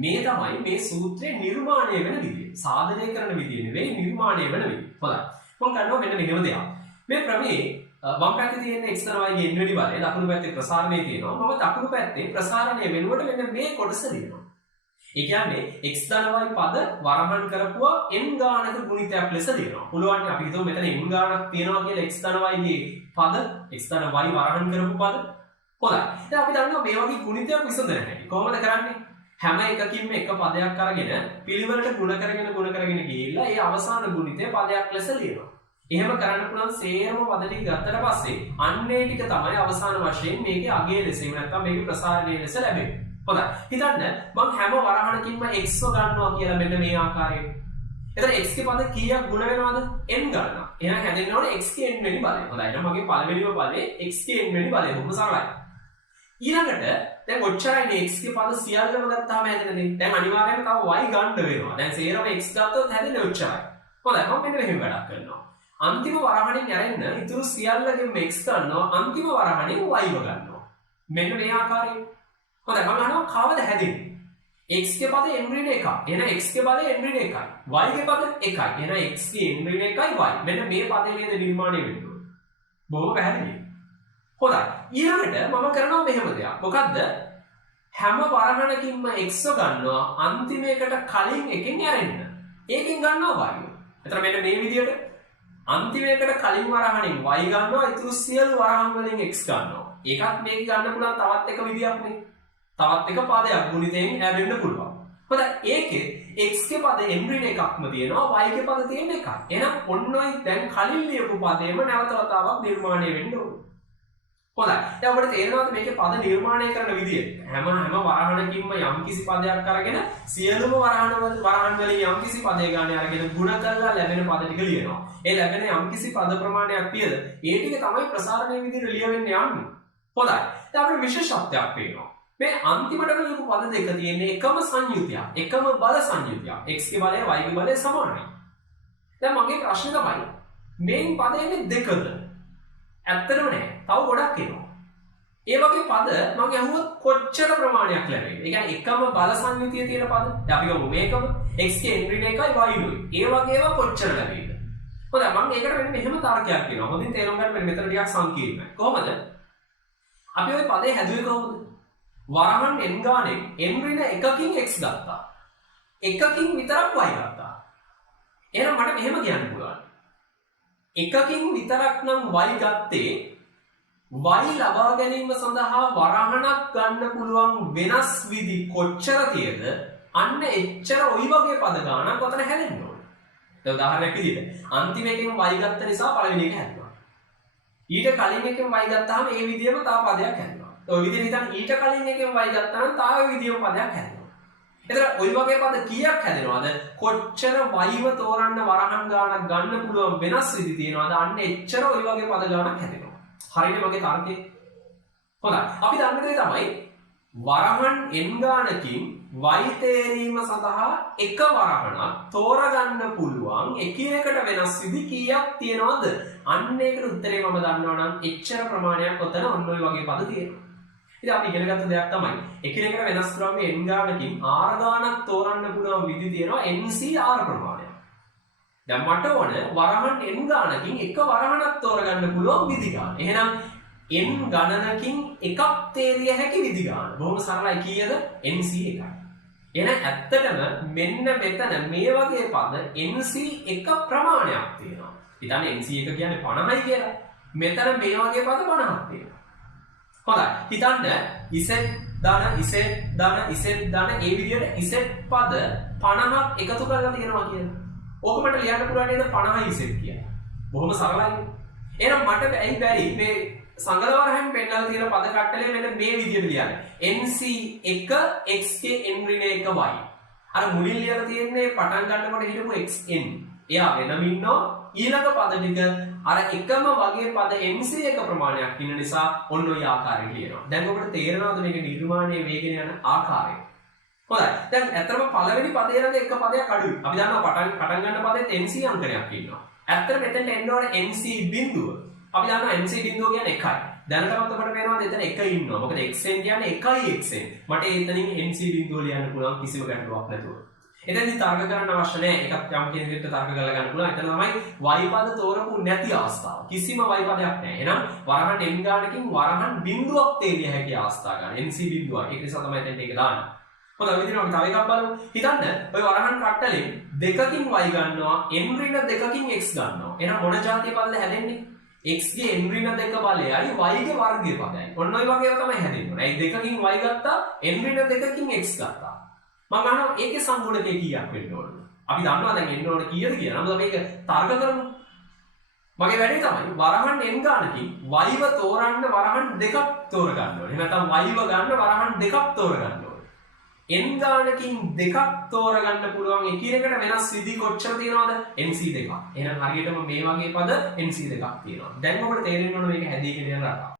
මේ තමයි මේ සූත්‍රයේ නිර්මාණය වෙන විදිය. සාධනය කරන විදිය නෙවෙයි නිර්මාණය වෙන විදිය. හොඳයි. මම ගන්නවා මෙන්න මෙහෙම දෙයක්. මේ ප්‍රමේයේ වම් පැත්තේ තියෙන x ධන y ගේ n වෙනි බලය දකුණු පැත්තේ ප්‍රසාරණය තියෙනවා. මම දකුණු පැත්තේ ප්‍රසාරණය වෙනුවට මෙන්න මේ කොටස ලියනවා. ඒ කියන්නේ x ධන y පද වරහන් කරපුවා n ගානක ගුණිතයක් ලෙස ලියනවා. පුළුවන් අපි හිතමු මෙතන n ගානක් තියෙනවා කියලා x ධන y ගේ පද x ධන y වරහන් කරපු පද. හොඳයි. දැන් අපි දන්නවා මේ වගේ ගුණිතයක් විසඳන හැටි. කොහොමද කරන්නේ? හැම එකකින්ම එක පදයක් අරගෙන පිළිවෙලට ගුණ කරගෙන ගිහිල්ලා ඒ අවසාන ගුණිතය පදයක් ලෙස ලියනවා. එහෙම කරන්න පුළුවන් සේරම පද ටික ගත්තට පස්සේ අන්නේ ටික තමයි අවසාන වශයෙන් මේකේ අගය ලෙස එහෙම නැත්නම් මේකේ ප්‍රසාරණය ලෙස ලැබෙන්නේ. හොඳයි. හිතන්න මම හැම වරහණකින්ම x ගන්නවා කියලා මෙන්න මේ ආකාරයෙන්. එතන x ගේ පද කීයක් ගුණ වෙනවද? n ගන්නවා. එහෙනම් හැදෙන්න ඕනේ x ගේ n වෙනි බලය. හොඳයි. එහෙනම් මගේ පළවෙනිම බලය x ගේ n වෙනි බලය. බොහොම සරලයි. ඊළඟට දැන් ඔච්චරයිනේ x ගේ පද සියල්ලම ගත්තාම හැදෙන්නේ. දැන් අනිවාර්යයෙන්ම තව y ගන්න වෙනවා. දැන් සේරම x ගත්තොත් හැදෙන්නේ ඔච්චරයි. හොඳයි. මම මෙන්න මෙහෙම වැඩක් කරනවා. අන්තිම වරහණෙන් යැරෙන්න ඉතුරු සියල්ලගෙන් x ගන්නවා. අන්තිම වරහණෙන් y ගන්නවා. මෙන්න මේ ආකාරයෙන්. හොඳයි. මම අහනවා කවද හැදෙන්නේ? x ගේ පද n ඍණ 1. එහෙනම් x ගේ පද n ඍණ 1යි. y ගේ පද 1යි. එහෙනම් x ගේ n ඍණ 1යි y. මෙන්න මේ පදේ නේද නිර්මාණය වෙන්නේ. බොහොම පැහැදිලි. හොඳයි. ඊළඟට මම කරනවා මෙහෙම දෙයක්. මොකද්ද? හැම වරහණකින්ම x ගන්නවා අන්තිම එකට කලින් එකෙන් යැරෙන්න. ඒකෙන් ගන්නවා y. එතන මෙන්න මේ විදියට අන්තිම එකට කලින් වරහණෙන් y ගන්නවා ඉතුරු සියලු වරහන් වලින් x ගන්නවා. ඒකත් මේක ගන්න පුළුවන් තවත් එක විදියක් නේ. තවත් එක පදයක් ගුණිතයෙන් ලැබෙන්න පුළුවන්. හොඳයි. ඒකේ x ගේ පද n ඍණ එකක්ම තියෙනවා y ගේ පද තියෙන එකයි. එහෙනම් ඔන්නයි දැන් කලින් ලියපු පදේම නැවත වතාවක් නිර්මාණය වෙන්න ඕනේ. හොඳයි. දැන් ඔබට තේරෙනවද මේකේ පද නිර්මාණය කරන විදිය? හැම වරහණකින්ම යම්කිසි පදයක් අරගෙන සියලුම වරහන් වලින් යම්කිසි පදයක් ගන්න අරගෙන ගුණ කරලා ලැබෙන පද ටික ලියනවා. ඒ ලැබෙන යම්කිසි පද ප්‍රමාණයක් පියද ඒ ටික තමයි ප්‍රසාරණය විදියට ලියවෙන්න යන්නේ. හොඳයි. දැන් අපිට විශේෂත්වයක් පේනවා. මේ අන්තිමටම ලියපු පද දෙක තියෙන්නේ එකම සංයුතියක්, එකම බල සංයුතියක්. x ගේ බලය y ගේ බලය සමානයි. දැන් මගේ ප්‍රශ්නේ තමයි මේ පදයේ දෙකද? ඇත්තටම නෑ. තව ගොඩක් එනවා. ඒ වගේ පද මම අහුවොත් කොච්චර ප්‍රමාණයක් ලැබෙයිද? ඒ කියන්නේ එකම බල සංයුතිය තියෙන පද. දැන් අපි ගමු මේකම x ගේ n ඍණ 1යි y නුයි. ඒ වගේම කොච්චර ලැබෙයිද? හොඳයි මම ඒකට මෙහෙම තර්කයක් කියනවා. හොඳින් තේරුම් ගන්න මෙතන ටිකක් සංකීර්ණයි. කොහොමද? අපි ওই පදේ හැදුවේ කොහොමද? වරහන් n ගානේ n ඍණ 1කින් x ගත්තා. එකකින් විතරක් y ගත්තා. එහෙනම් මට මෙහෙම කියන්න පුළුවන්. එකකින් විතරක් නම් y ගත්තේ y ලබා ගැනීම සඳහා වරහණක් ගන්න පුළුවන් වෙනස් විදි කොච්චර තියද අන්න එච්චර ওই වගේ පද ගානක් ඔතන හැදෙන්න ඕනේ. දැන් උදාහරණයක් විදිහට අන්තිම එකෙන් y ගත්ත නිසා පළවෙනි එක හැදුවා. ඊට කලින් එකෙන් y ගත්තාම ඒ විදිහම තව පදයක් හැදෙනවා. ඔය විදිහට හිතන්න ඊට කලින් එකෙන් y ගත්තාම තව ඒ විදිහම පදයක් හැදෙනවා. එතන ওই වගේ පද කීයක් හැදෙනවද? කොච්චර yව තෝරන්න වරහන් ගානක් ගන්න පුළුවන් වෙනස් විදි තියෙනවද? අන්න එච්චර ওই වගේ පද ගානක් හැදෙනවා. හරිනේ මගේ තර්කේ? හොඳයි. අපි දන්න දේ තමයි වරහන් n ගානකින් y තේරීම සඳහා එක වරහණක් තෝරගන්න පුළුවන් එකිනෙකට වෙනස් විදි කීයක් තියෙනවද? අන්න ඒකට උත්තරේ මම දන්නවා නම් එච්චර ප්‍රමාණයක් ඔතන ඔන්න ඔය වගේ පද තියෙනවා. ඉතින් අපි ඉගෙන ගත්ත දෙයක් තමයි එකිනෙකට වෙනස් ක්‍රමයේ n ගානකින් r ගානක් තෝරන්න පුළුවන් විදි තියෙනවා ncr ප්‍රමාණයක්. දැන් මට ඕන වරහන් n ගානකින් එක වරහණක් තෝරගන්න පුළුවන් විදි ගාන. එහෙනම් n ගණනකින් එකක් තේරිය හැකි විදි ගාන. බොහොම සරලයි කීයද? nc එකයි. එහෙනම් ඇත්තටම මෙන්න මෙතන මේ වගේ පද nc එක ප්‍රමාණයක් තියෙනවා. හිතන්න nc එක කියන්නේ 50යි කියලා. මෙතන මේ වගේ පද 50ක් තියෙනවා. හොඳයි. හිතන්න z ධන ඒ විදිහට z පද 50ක් එකතු කරලා තියෙනවා කියලා. ඕක මට ලියන්න පුළුවන් නේද 50යි z කියලා. බොහොම සරලයි. එහෙනම් මට බැරි මේ සංගල වරහෙන් පෙන්නලා තියෙන පද කට්ටලේ මෙන්න මේ විදිහට ලියන්න. nc1 x ගේ n ඍණ 1 y. අර මුලින් ලියලා තියෙන්නේ පටන් ගන්නකොට හිටපු xn. එයා වෙනම ඉන්නවා. ඊළඟ පද ටික අර එකම වගේ පද nc1 ප්‍රමාණයක් ඉන්න නිසා ඔන්න ඔය ආකාරයට ලියනවා. දැන් ඔබට තේරෙනවද මේක නිර්මාණයේ වේගෙන යන ආකාරය? හොඳයි. දැන් ඇත්තටම පළවෙනි පදේ ළඟ එක පදයක් අඩුයි. අපි දන්නවා පටන් ගන්න පදෙත් nc අංකයක් ඉන්නවා. ඇත්තට මෙතෙන්ට එන්න ඕන nc බිඳුව. අපි දන්නවා nc බිඳුව කියන්නේ 1යි. දැනටමත් ඔබට පේනවාද එතන 1 ඉන්නවා. මොකද xn කියන්නේ 1යි xn. මට එතනින් nc බිඳුව ලියන්න පුළුවන් කිසිම ගැටලුවක් නැතුව. එතනදී තර්ක කරන්න අවශ්‍ය නැහැ. එකක් යම් කෙනෙකුට තර්ක කරලා ගන්න පුළුවන්. එතන තමයි y පද තෝරපු නැති අවස්ථාව. කිසිම y පදයක් නැහැ. එහෙනම් වරහන් n ගානකින් වරහන් බිඳුවක් තේරිය හැකි අවස්ථා ගන්න. nc බිඳුවක්. ඒක නිසා තමයි එතනට ඒක දාන්නේ. හොඳයි විදිහට අපි තව එකක් බලමු. හිතන්න ඔය වරහන් කට්ටලෙන් දෙකකින් y ගන්නවා n ඍණ දෙකකින් x ගන්නවා. එහෙනම් මොන જાතිය පදද හැදෙන්නේ? x ගේ n ඍණ 2 බලයයි y ගේ වර්ගය පදයයි. ඔන්න ඔය වගේව තමයි හැදෙන්නේ. ඒ දෙකකින් y ගත්තා n ඍණ දෙකකින් x ගත්තා. මම අහනවා ඒකේ සම්පූර්ණකේ කීයක් වෙන්න ඕනද? අපි දන්නවා දැන් එන්න ඕන කීයද කියලා. නමුත් අපි ඒක තර්ක කරමු. මගේ වැඩේ තමයි වරහන් n ගානකින් y ව තෝරන්න වරහන් දෙකක් තෝර ගන්න ඕනේ. නැත්නම් y ව ගන්න වරහන් දෙකක් තෝර ගන්න ඕනේ. n ගානකින් දෙකක් තෝර ගන්න පුළුවන් එකිනෙකට වෙනස් විදි කොච්චර තියෙනවද? nc දෙකක්. එහෙනම් හරියටම මේ වගේ පද nc දෙකක් තියෙනවා. දැන් ඔබට තේරෙන්න ඕන මේක හැදීගෙන යන රටාව.